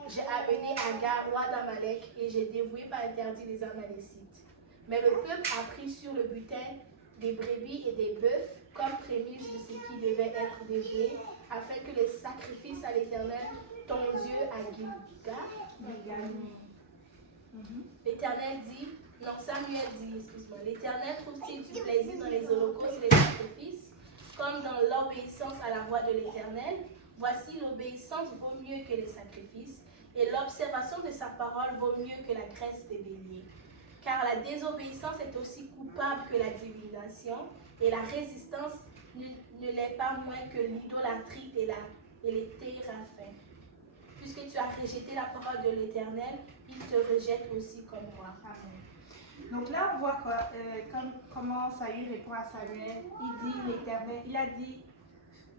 J'ai amené Agar, roi d'Amalek, et j'ai dévoué par interdit les Amalécites. Mais le peuple a pris sur le butin des brebis et des bœufs comme prémisse de ce qui devait être dévoué, afin que les sacrifices à l'Éternel, ton Dieu, à Gilgal. L'Éternel dit, non, Samuel dit, excuse-moi, l'Éternel trouve-t-il du plaisir dans les holocaustes et les sacrifices, comme dans l'obéissance à la voix de l'Éternel? Voici, l'obéissance vaut mieux que les sacrifices, et l'observation de sa parole vaut mieux que la graisse des béliers. Car la désobéissance est aussi coupable que la divination, et la résistance ne l'est pas moins que l'idolâtrie et les téraphins. Puisque tu as rejeté la parole de l'Éternel, il te rejette aussi comme roi. Amen. Donc là, on voit quoi, comment Saül répond à Samuel. Il dit l'Éternel, il a dit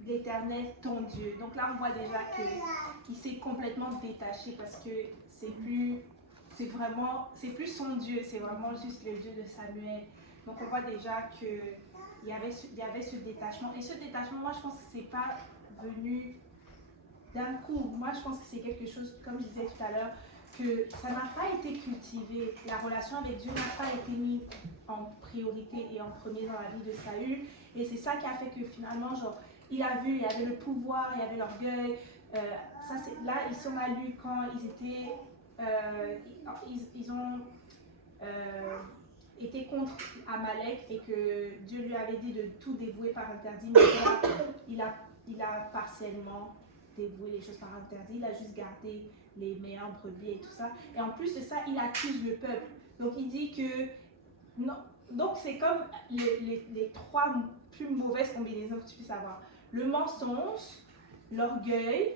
l'Éternel, ton Dieu. Donc là, on voit déjà qu'il s'est complètement détaché parce que c'est plus son Dieu, c'est vraiment juste le Dieu de Samuel. Donc on voit déjà qu'il y avait ce détachement. Et ce détachement, moi, je pense que c'est pas venu d'un coup. Moi, je pense que c'est quelque chose, comme je disais tout à l'heure, que ça n'a pas été cultivé. La relation avec Dieu n'a pas été mise en priorité et en premier dans la vie de Saül. Et c'est ça qui a fait que finalement, genre, il a vu, il y avait le pouvoir, il y avait l'orgueil. Là, ils sont allus quand ils étaient... ils ont été contre Amalek et que Dieu lui avait dit de tout dévouer par interdit. Mais là, il a partiellement dévoué les choses par interdit. Il a juste gardé les meilleurs brebis et tout ça. Et en plus de ça, il accuse le peuple. Donc il dit que... Non, donc c'est comme les trois plus mauvaises combinaisons que tu puisses avoir. Le mensonge, l'orgueil,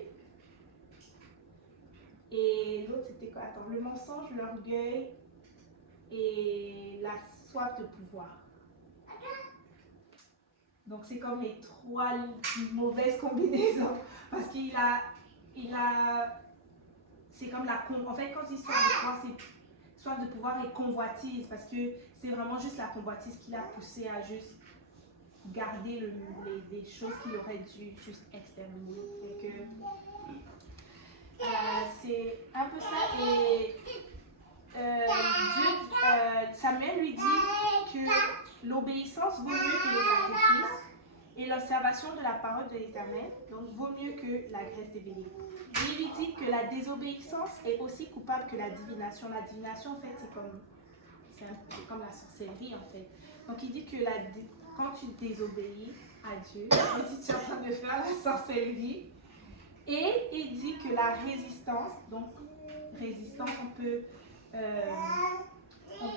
et l'autre c'était quoi? Attends, le mensonge, l'orgueil et la soif de pouvoir. Donc c'est comme les trois mauvaises combinaisons. Parce qu'il a c'est comme en fait quand il soif de pouvoir, c'est soif de pouvoir et convoitise. Parce que c'est vraiment juste la convoitise qui l'a poussé à juste garder les choses qu'il aurait dû juste exterminer. C'est un peu ça. Et Samuel lui dit que l'obéissance vaut mieux que les sacrifices et l'observation de la parole de l'Éternel, donc vaut mieux que la graisse des béliers. Il lui dit que la désobéissance est aussi coupable que la divination. La divination, en fait, c'est comme la sorcellerie, en fait. Donc il dit que quand tu désobéis à Dieu, il dit que tu es en train de faire la sorcellerie. Et il dit que la résistance, donc résistance, on peut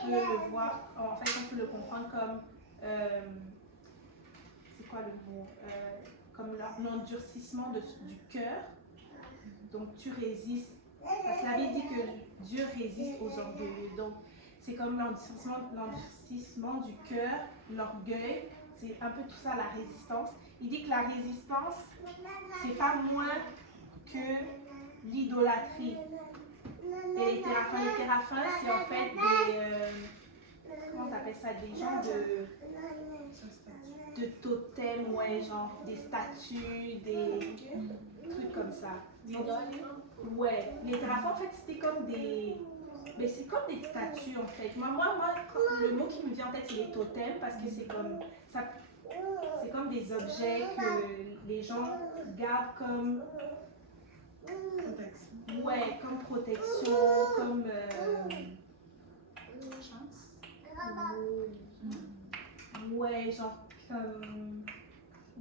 le voir, en fait on peut le comprendre comme, c'est quoi le mot, comme l'endurcissement du cœur. Donc tu résistes, parce que la Bible dit que Dieu résiste aux orgueilleux. Donc c'est comme l'endurcissement du cœur, l'orgueil, c'est un peu tout ça la résistance. Il dit que la résistance, c'est pas moins que l'idolâtrie. Et les téraphins, c'est en fait des... comment on appelle ça? Des gens de totems, ouais, genre des statues, des trucs comme ça. Donc, ouais, les téraphins, en fait, c'était comme des... Mais c'est comme des statues, en fait. Moi, le mot qui me vient en tête, c'est les totems, parce que c'est comme... ça, c'est comme des objets que les gens gardent comme... Protection. Ouais, comme protection, comme... ouais, genre comme...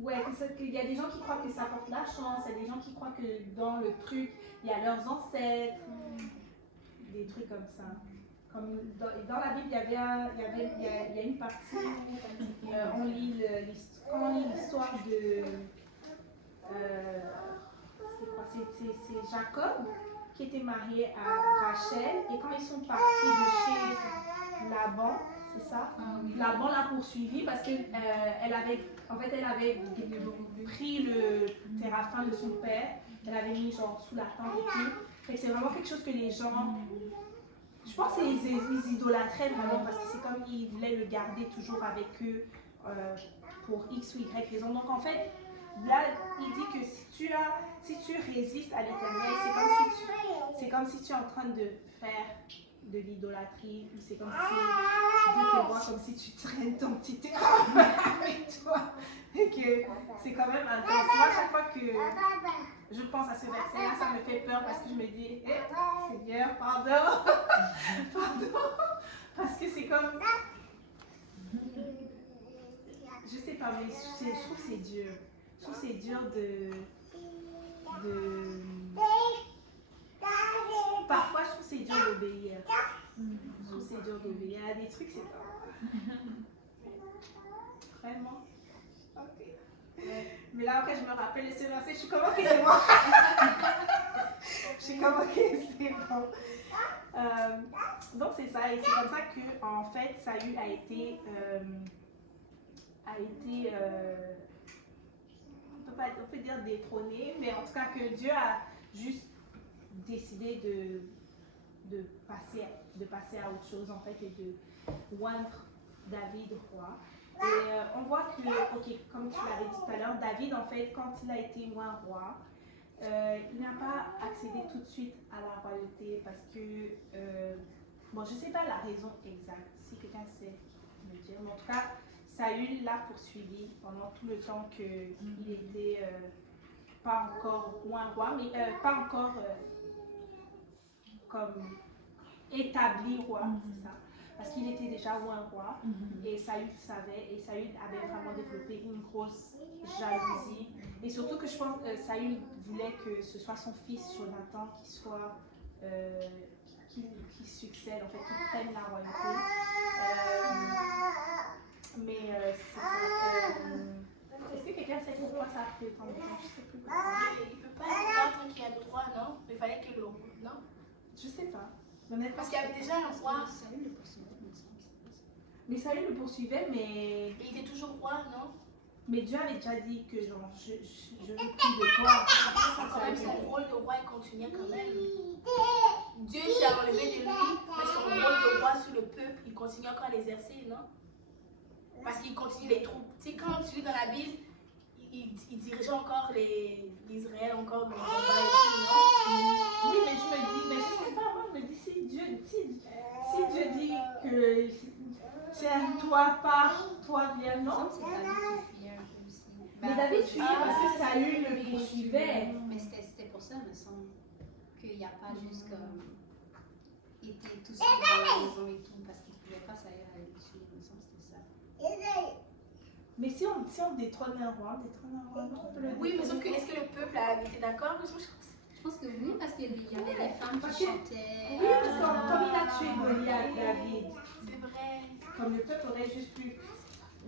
Ouais, qu'il y a des gens qui croient que ça porte la chance, il y a des gens qui croient que dans le truc, il y a leurs ancêtres, des trucs comme ça. Comme dans la Bible, il y a une partie où on lit l'histoire de... c'est Jacob qui était marié à Rachel, et quand ils sont partis de chez Laban, c'est ça? Laban l'a poursuivi parce qu'elle avait pris le téraphin de son père, elle avait mis genre sous la tente et tout. Fait que c'est vraiment quelque chose que les gens, je pense qu'ils idolâtraient vraiment, parce que c'est comme ils voulaient le garder toujours avec eux pour X ou Y raison. Donc en fait, là, il dit que si tu résistes à l'Éternel, c'est comme si tu es en train de faire de l'idolâtrie, ou c'est comme si Dieu te voit comme si tu traînes ton petit terrain avec toi. Et que c'est quand même intense. Moi, à chaque fois que je pense à ce verset-là, ça me fait peur parce que je me dis, Seigneur, pardon. Pardon. Parce que c'est comme... Je sais pas, mais je trouve que c'est dur. Je trouve que c'est dur Parfois, je trouve que c'est dur d'obéir. Je trouve que c'est dur d'obéir. Il y a des trucs, c'est pas... Vraiment. Ok. Mais là, après, je me rappelle de ce verset, je suis comme, ok, c'est bon. Je suis comme, ok, c'est bon. Donc, c'est ça. Et c'est comme ça que, en fait, Saül a été on peut dire détrôné, mais en tout cas que Dieu a juste décidé de passer à autre chose en fait, et de oindre David roi. Et on voit que, ok, comme tu l'avais dit tout à l'heure, David en fait, quand il a été oint roi, il n'a pas accédé tout de suite à la royauté parce que, bon, je ne sais pas la raison exacte, si quelqu'un sait me dire, mais en tout cas, Saül l'a poursuivi pendant tout le temps qu'il était pas encore oint roi, mais pas encore comme établi roi, c'est ça. Parce qu'il était déjà oint roi, et Saül savait, et Saül avait vraiment développé une grosse jalousie. Et surtout que je pense que Saül voulait que ce soit son fils Jonathan qui soit, qui succède, en fait, qui prenne la royauté. Mais c'est ça. Est-ce que quelqu'un sait pourquoi ça a pris autant de temps? Je sais plus. Il ne peut pas être roi tant qu'il y a le droit, non? Il fallait que le roi, non? Je sais pas. Parce qu'il y avait déjà un roi. Mais Saül le poursuivait, mais... Et il était toujours roi, non? Mais Dieu avait déjà dit que genre, je veux plus de toi. Quand même, son rôle de roi, il continuait quand même. Dieu s'est enlevé de lui, mais son rôle de roi sur le peuple, il continue encore à l'exercer, non? Parce qu'il continue les troupes. Tu sais, quand tu lis dans la Bible, il dirigeait encore l'Israël, encore dans le combat et tout, non? Oui, mais je me dis, mais je sais pas, moi je me dis, si Dieu dit que tiens-toi, pars, toi viens, non? Mais David fuyait parce que Saül le poursuivait. Mais c'était pour ça, me semble, qu'il n'y a pas juste comme été tout seul dans la maison et tout, parce qu'il ne pouvait pas Saül aller le suivre, me semble que c'était ça. Mais si on détrône un roi, non, on peut le Oui, mais sauf que est-ce que le peuple avait été d'accord? Je pense que oui, parce qu'il y avait les femmes qui chantaient. Oui, parce que comme il a tué Goliath, David, C'est vrai. comme le peuple aurait juste pu...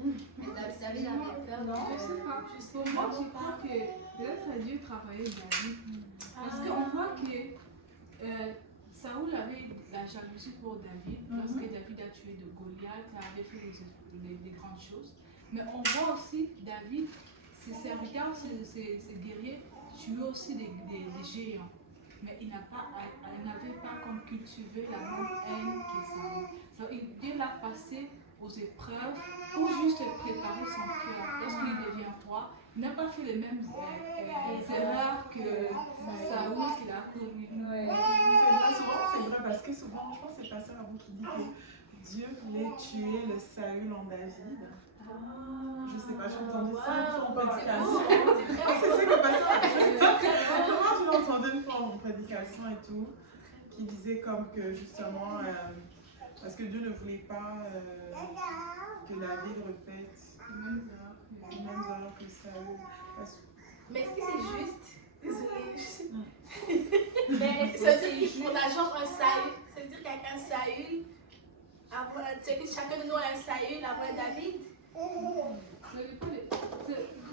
Mais David avait peur. Non, Je sais pas. Pour moi, je crois que peut-être Dieu travaillait David. Parce qu'on voit que Saoul avait la jalousie pour David, parce que David a tué de Goliath, avait fait des grandes choses. Mais on voit aussi David, ses serviteurs, ses guerriers, tuaient aussi des géants. Mais il n'avait pas comme que cultiver la même haine que Saül. Donc, Dieu l'a passé aux épreuves pour juste préparer son cœur. Lorsqu'il devient roi, il n'a pas fait les mêmes erreurs que Saül qu'il a commis. Souvent, c'est vrai parce que souvent, je pense que c'est Pasteur Abou qui dit que Dieu voulait tuer le Saül en David. Je sais pas, j'ai entendu ça une fois en prédication. C'est ça que Pasteur Comment je l'ai entendu une fois en prédication et tout, qui disait comme que justement, parce que Dieu ne voulait pas que David répète les mêmes erreurs que Saül. Mais est-ce que c'est juste? Désolée, je sais pas. Mais Ça veut dire qu'on a genre un Saül. Ça veut dire qu'il y a qu'un Saül. C'est que chacun de nous a un Saül après David.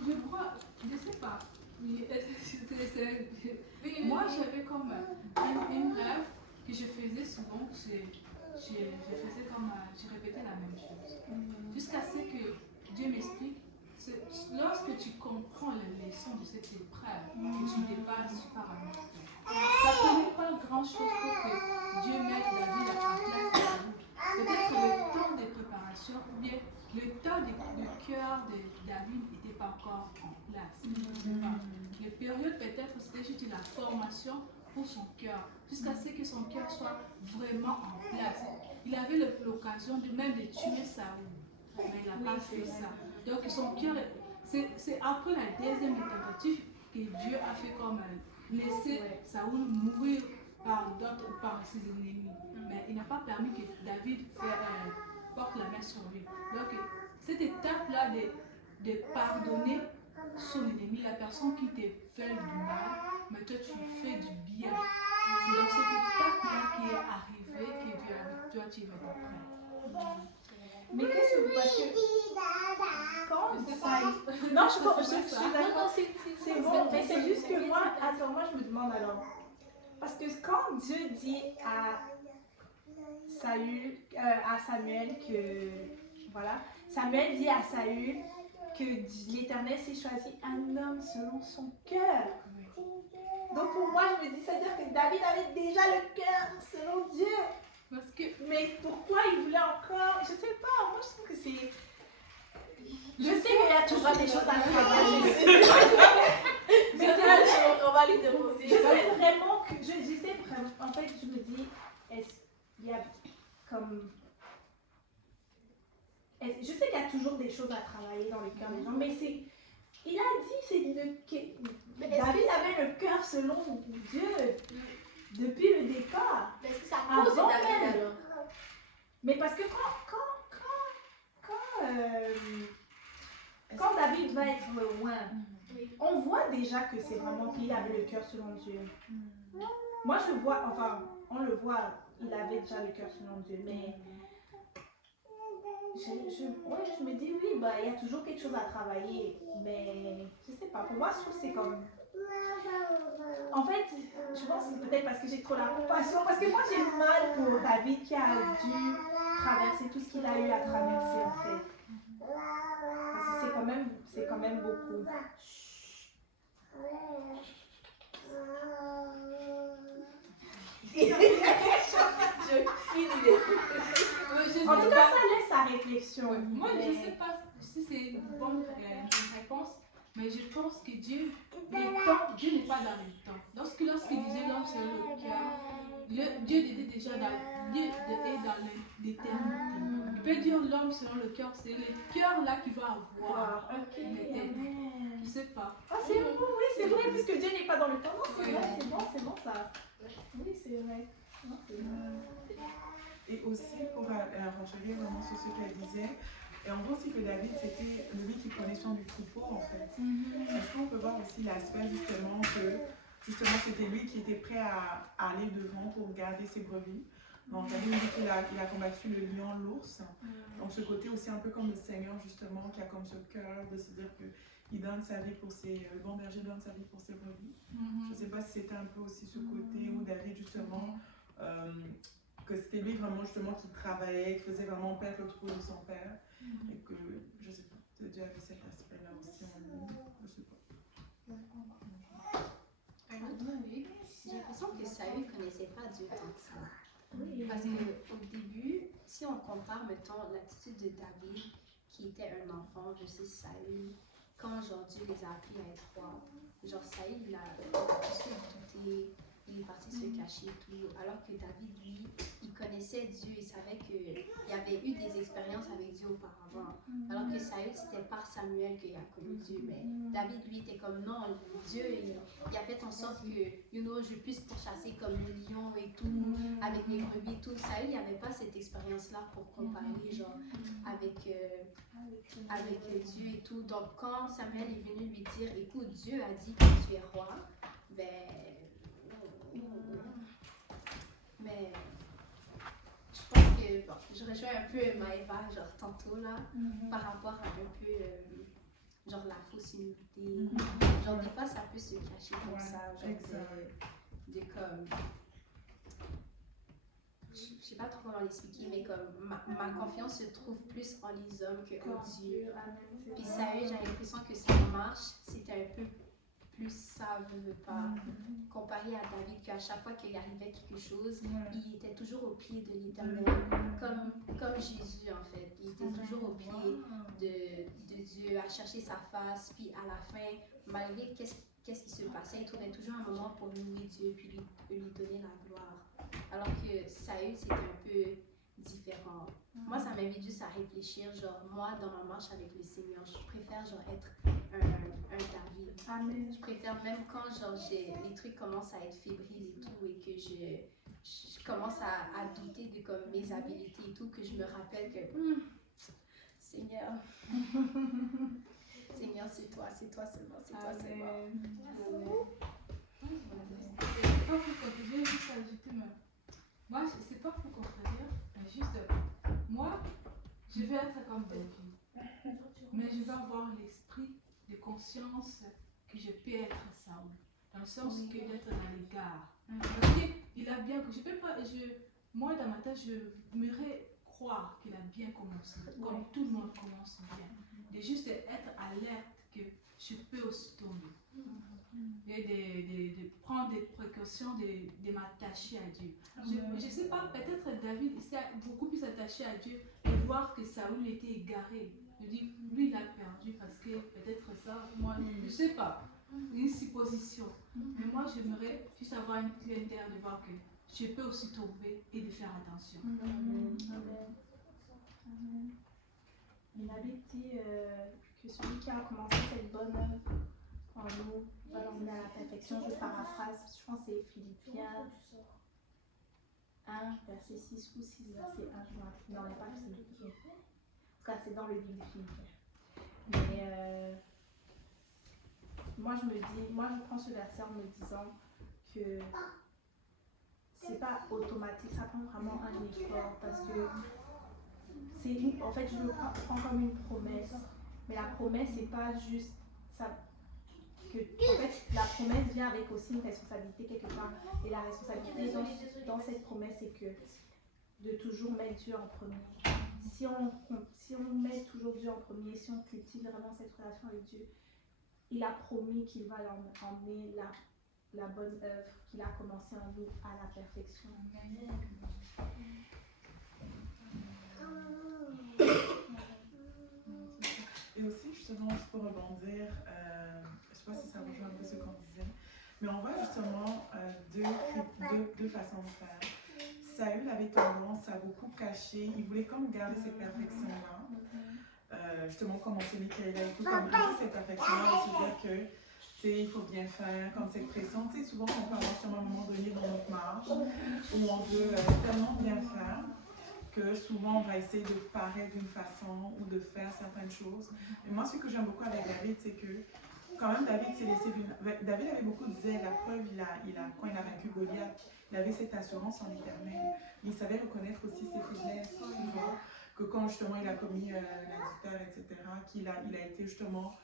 Je crois, je sais pas. Moi, j'avais comme une rêve que je faisais souvent. Je faisais comme, je répétais la même chose. Jusqu'à ce que Dieu m'explique. Lorsque tu comprends les leçons de cette épreuve, que tu dépasses par un autre. Ça ne prenait pas grand-chose pour que Dieu mette David à la place de Saül. Peut-être le temps de préparation, ou bien le temps du cœur de David n'était pas encore en place. Les périodes peut-être c'était juste la formation pour son cœur, jusqu'à ce que son cœur soit vraiment en place. Il avait l'occasion même de tuer Saül, mais il n'a pas fait ça. Donc son cœur, c'est après la deuxième tentative que Dieu a fait comme laisser Saül mourir par ses ennemis. Mais il n'a pas permis que David porte la main sur lui. Donc cette étape-là de pardonner son ennemi, la personne qui te fait du mal, mais toi tu fais du bien. C'est dans cette étape-là qui est arrivé que Dieu avec toi tu vas être prêt. Mais qu'est-ce que vous. Parce que. Quand Saül. Non, je suis d'accord. C'est bon, mais c'est juste que moi, attends, moi je me demande alors. Parce que quand Dieu dit à Samuel que. Voilà. Samuel dit à Saül que l'Éternel s'est choisi un homme selon son cœur. Donc pour moi, je me dis, c'est-à-dire que David avait déjà le cœur selon Dieu. Parce que, mais pourquoi il voulait encore. Je sais pas, moi je trouve que c'est. Je sais qu'il y a toujours des choses à travailler. Mais on va lui demander. Je sais vraiment que. Je sais vraiment. En fait, je me dis, est-ce qu'il y a comme. Je sais qu'il y a toujours des choses à travailler dans le cœur des gens, mais c'est. Il a dit, David avait le cœur selon Dieu depuis le départ. Mais est-ce que ça pose David alors? Mais parce que quand David va être loin, on voit déjà que c'est vraiment qu'il avait le cœur selon Dieu. Moi je vois, enfin, on le voit, il avait déjà le cœur selon Dieu, mais je me dis oui, bah, il y a toujours quelque chose à travailler, mais je sais pas, pour moi je trouve que c'est comme. En fait, je pense que c'est peut-être parce que j'ai trop la compassion, parce que moi j'ai mal pour David qui a dû traverser tout ce qu'il a eu à traverser en fait. Parce que c'est quand même beaucoup. En tout cas, ça laisse sa réflexion. Moi, je ne sais pas si c'est une bonne réponse, mais je pense que Dieu n'est pas dans le temps. Lorsqu'il disait l'homme selon le cœur, Dieu était déjà dans l'éternité. Il peut dire l'homme selon le cœur, c'est le cœur là qui va avoir. Ok. Je ne sais pas. Ah, c'est bon, oui, c'est vrai, puisque Dieu n'est pas dans le temps. Non, c'est vrai, c'est bon ça. Oui, c'est vrai. Non, c'est vrai. Et aussi, pour renchérir vraiment sur ce qu'elle disait, et on voit aussi que David, c'était lui qui prenait soin du troupeau, en fait. Est-ce qu'on peut voir aussi l'aspect, justement, que c'était lui qui était prêt à aller devant pour garder ses brebis. Donc, David dit qu'il a combattu le lion, l'ours. Donc, ce côté aussi un peu comme le Seigneur, justement, qui a comme ce cœur de se dire qu'il donne sa vie pour ses... Le bon berger donne sa vie pour ses brebis. Je ne sais pas si c'était un peu aussi ce côté où David, justement... que c'était lui vraiment justement qui travaillait, qui faisait vraiment perdre le troupeau de son père, et que, je sais pas, Dieu avait cet aspect-là aussi en lui, je sais pas. J'ai l'impression que Saül ne connaissait pas Dieu tant que ça. Oui. Parce qu'au début, si on compare, mettons, l'attitude de David, qui était un enfant versus Saül, quand genre Dieu les a appris à être rois, genre Saül, il a tout de suite douté, il est parti se cacher et tout, alors que David, lui, il connaissait Dieu, il savait qu'il y avait eu des expériences avec Dieu auparavant, alors que Saül, c'était par Samuel qu'il a connu Dieu, mais David, lui, était comme non, Dieu, il a fait en sorte que, je puisse pourchasser comme le lion et tout, avec les brebis et tout. Saül, il n'y avait pas cette expérience-là pour comparer, genre, avec Dieu et tout. Donc, quand Samuel est venu lui dire, écoute, Dieu a dit que tu es roi, mais je pense que, bon, je rejoins un peu Maëva, genre, tantôt, là, par rapport à un peu, genre, la fausse humilité. Genre, des fois, ça peut se cacher comme ça, genre, de comme... Je sais pas trop comment l'expliquer, mais comme ma confiance se trouve plus en les hommes qu'en Dieu. Puis Saül, j'ai l'impression que sa marche, c'était un peu plus ça, veut pas, comparé à David, qu'à chaque fois qu'il arrivait quelque chose, il était toujours au pied de l'Éternel, comme Jésus en fait. Il était toujours au pied de Dieu, à chercher sa face, puis à la fin, malgré qu'est-ce qui se passait, il trouvait toujours un moment pour louer Dieu, puis lui donner la gloire. Alors que Saül, c'était un peu différent. Moi, ça m'invite juste à réfléchir, genre, moi, dans ma marche avec le Seigneur, je préfère, genre, être un David. Amen. Je préfère même quand, genre, les trucs commencent à être fébriles et tout, et que je commence à douter de, comme, mes habiletés et tout, que je me rappelle que, Seigneur, Seigneur, c'est toi seulement, c'est toi seulement. C'est pas pour contredire, juste ajouter, mais moi, c'est pas pour contredire, mais juste, moi, je vais être comme David, mais je vais avoir l'esprit de conscience que je peux être Saül, dans le sens que d'être dans l'égard. Parce qu'il a bien, je peux pas, moi dans ma tête, je m'aimerais croire qu'il a bien commencé, comme tout le monde commence bien, de juste être alerte que je peux aussi tomber. Et de prendre des précautions, de m'attacher à Dieu. Je ne sais pas, peut-être David s'est beaucoup plus attaché à Dieu et voir que Saül était égaré. Je dis, lui il a perdu parce que peut-être ça, moi je ne sais pas, une supposition. Mais moi j'aimerais juste avoir une pleine terre de voir que je peux aussi tomber et de faire attention. Amen. Il avait dit que celui qui a commencé cette bonne œuvre en nous va l'emmener à la perfection. Je paraphrase, je pense que c'est Philippiens 1, verset 6 ou 6, verset 1. Je me rappelle. Non, il n'y a pas Philippiens. En tout cas, c'est dans le livre de Philippiens. Mais moi, je prends ce verset en me disant que c'est pas automatique, ça prend vraiment un effort parce que en fait, je le prends comme une promesse. Mais la promesse, c'est pas juste ça. En fait, la promesse vient avec aussi une responsabilité quelque part. Et la responsabilité dans cette promesse, c'est que de toujours mettre Dieu en premier. Si on met toujours Dieu en premier, si on cultive vraiment cette relation avec Dieu, il a promis qu'il va emmener la bonne œuvre qu'il a commencé en nous à la perfection. Et aussi, justement, juste pour rebondir, je ne sais pas si ça rejoint un peu ce qu'on disait, mais on voit justement deux façons de faire. Saül avait tendance à beaucoup cacher, il voulait comme garder cette perfection-là. Justement, comme on se dit qu'il a tout comme garder cette perfection-là, de se dire que il faut bien faire, comme cette pression. Tu sais, souvent, on peut avoir justement à un moment donné dans notre marche où on veut tellement bien faire que souvent on va essayer de paraître d'une façon ou de faire certaines choses. Et moi, ce que j'aime beaucoup avec David, c'est que quand même David s'est laissé David avait beaucoup de zèle. La preuve, quand il a vaincu Goliath, il avait cette assurance en l'Éternel. Il savait reconnaître aussi ses faiblesses, souvent, que quand justement il a commis l'adultère, etc., qu'il a été justement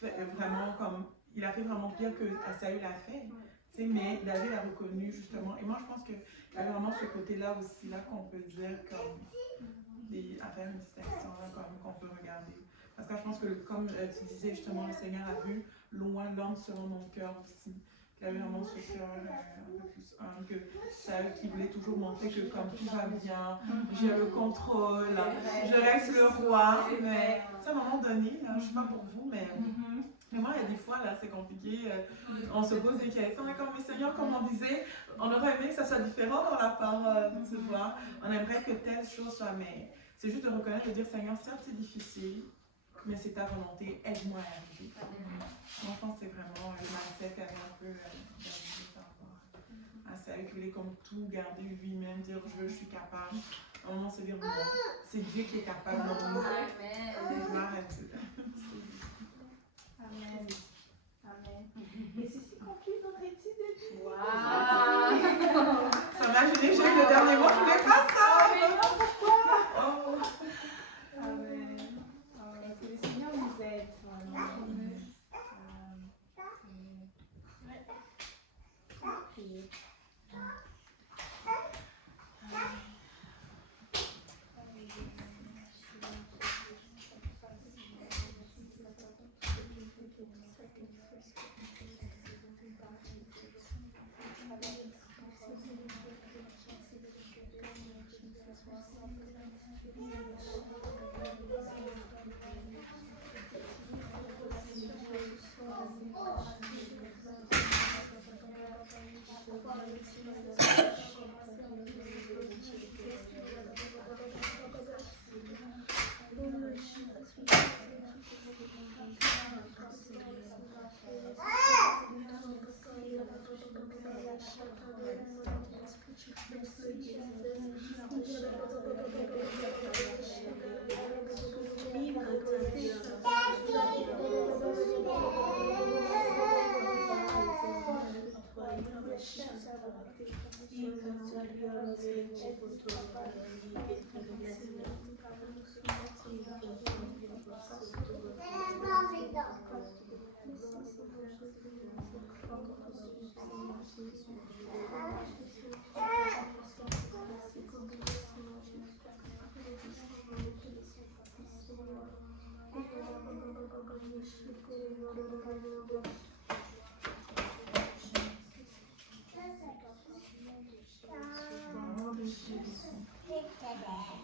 vraiment comme, il a fait vraiment pire que Saül a fait. Mais David a reconnu justement, et moi je pense qu'il y a vraiment ce côté-là aussi, là qu'on peut dire comme, à faire une distinction, là, comme qu'on peut regarder. Parce que je pense que, comme tu disais justement, le Seigneur a vu loin l'homme selon mon cœur aussi. qui avait vraiment ce cœur un peu plus humble que celle qui voulait toujours montrer que comme tout va bien, j'ai le contrôle, je reste le roi. Mais à un moment donné, là, je ne sais pas pour vous, mais vraiment, il y a des fois, là, c'est compliqué. On se pose des questions. On est comme, mais Seigneur, comme on disait, on aurait aimé que ça soit différent dans la parole, tu vois. On aimerait que telle chose soit, mais c'est juste de reconnaître, de dire, Seigneur, certes, c'est difficile, mais c'est ta volonté, aide-moi à arriver. Moi, je pense que c'est vraiment le mindset qu'elle a un peu gardé par rapport à celle qui voulait comme tout garder lui-même, dire, je suis capable. À un moment, se dire, non, c'est Dieu qui est capable de nous. Gloire à Dieu. Amen. Amen. Et ceci conclut notre étude de vie. Wow! Ça m'a gêné, j'ai eu le dernier mot, je voulais pas ça. Mais non, pourquoi? Oh. Amen. Que le Seigneur nous aide. Vraiment. Prier. Jésus.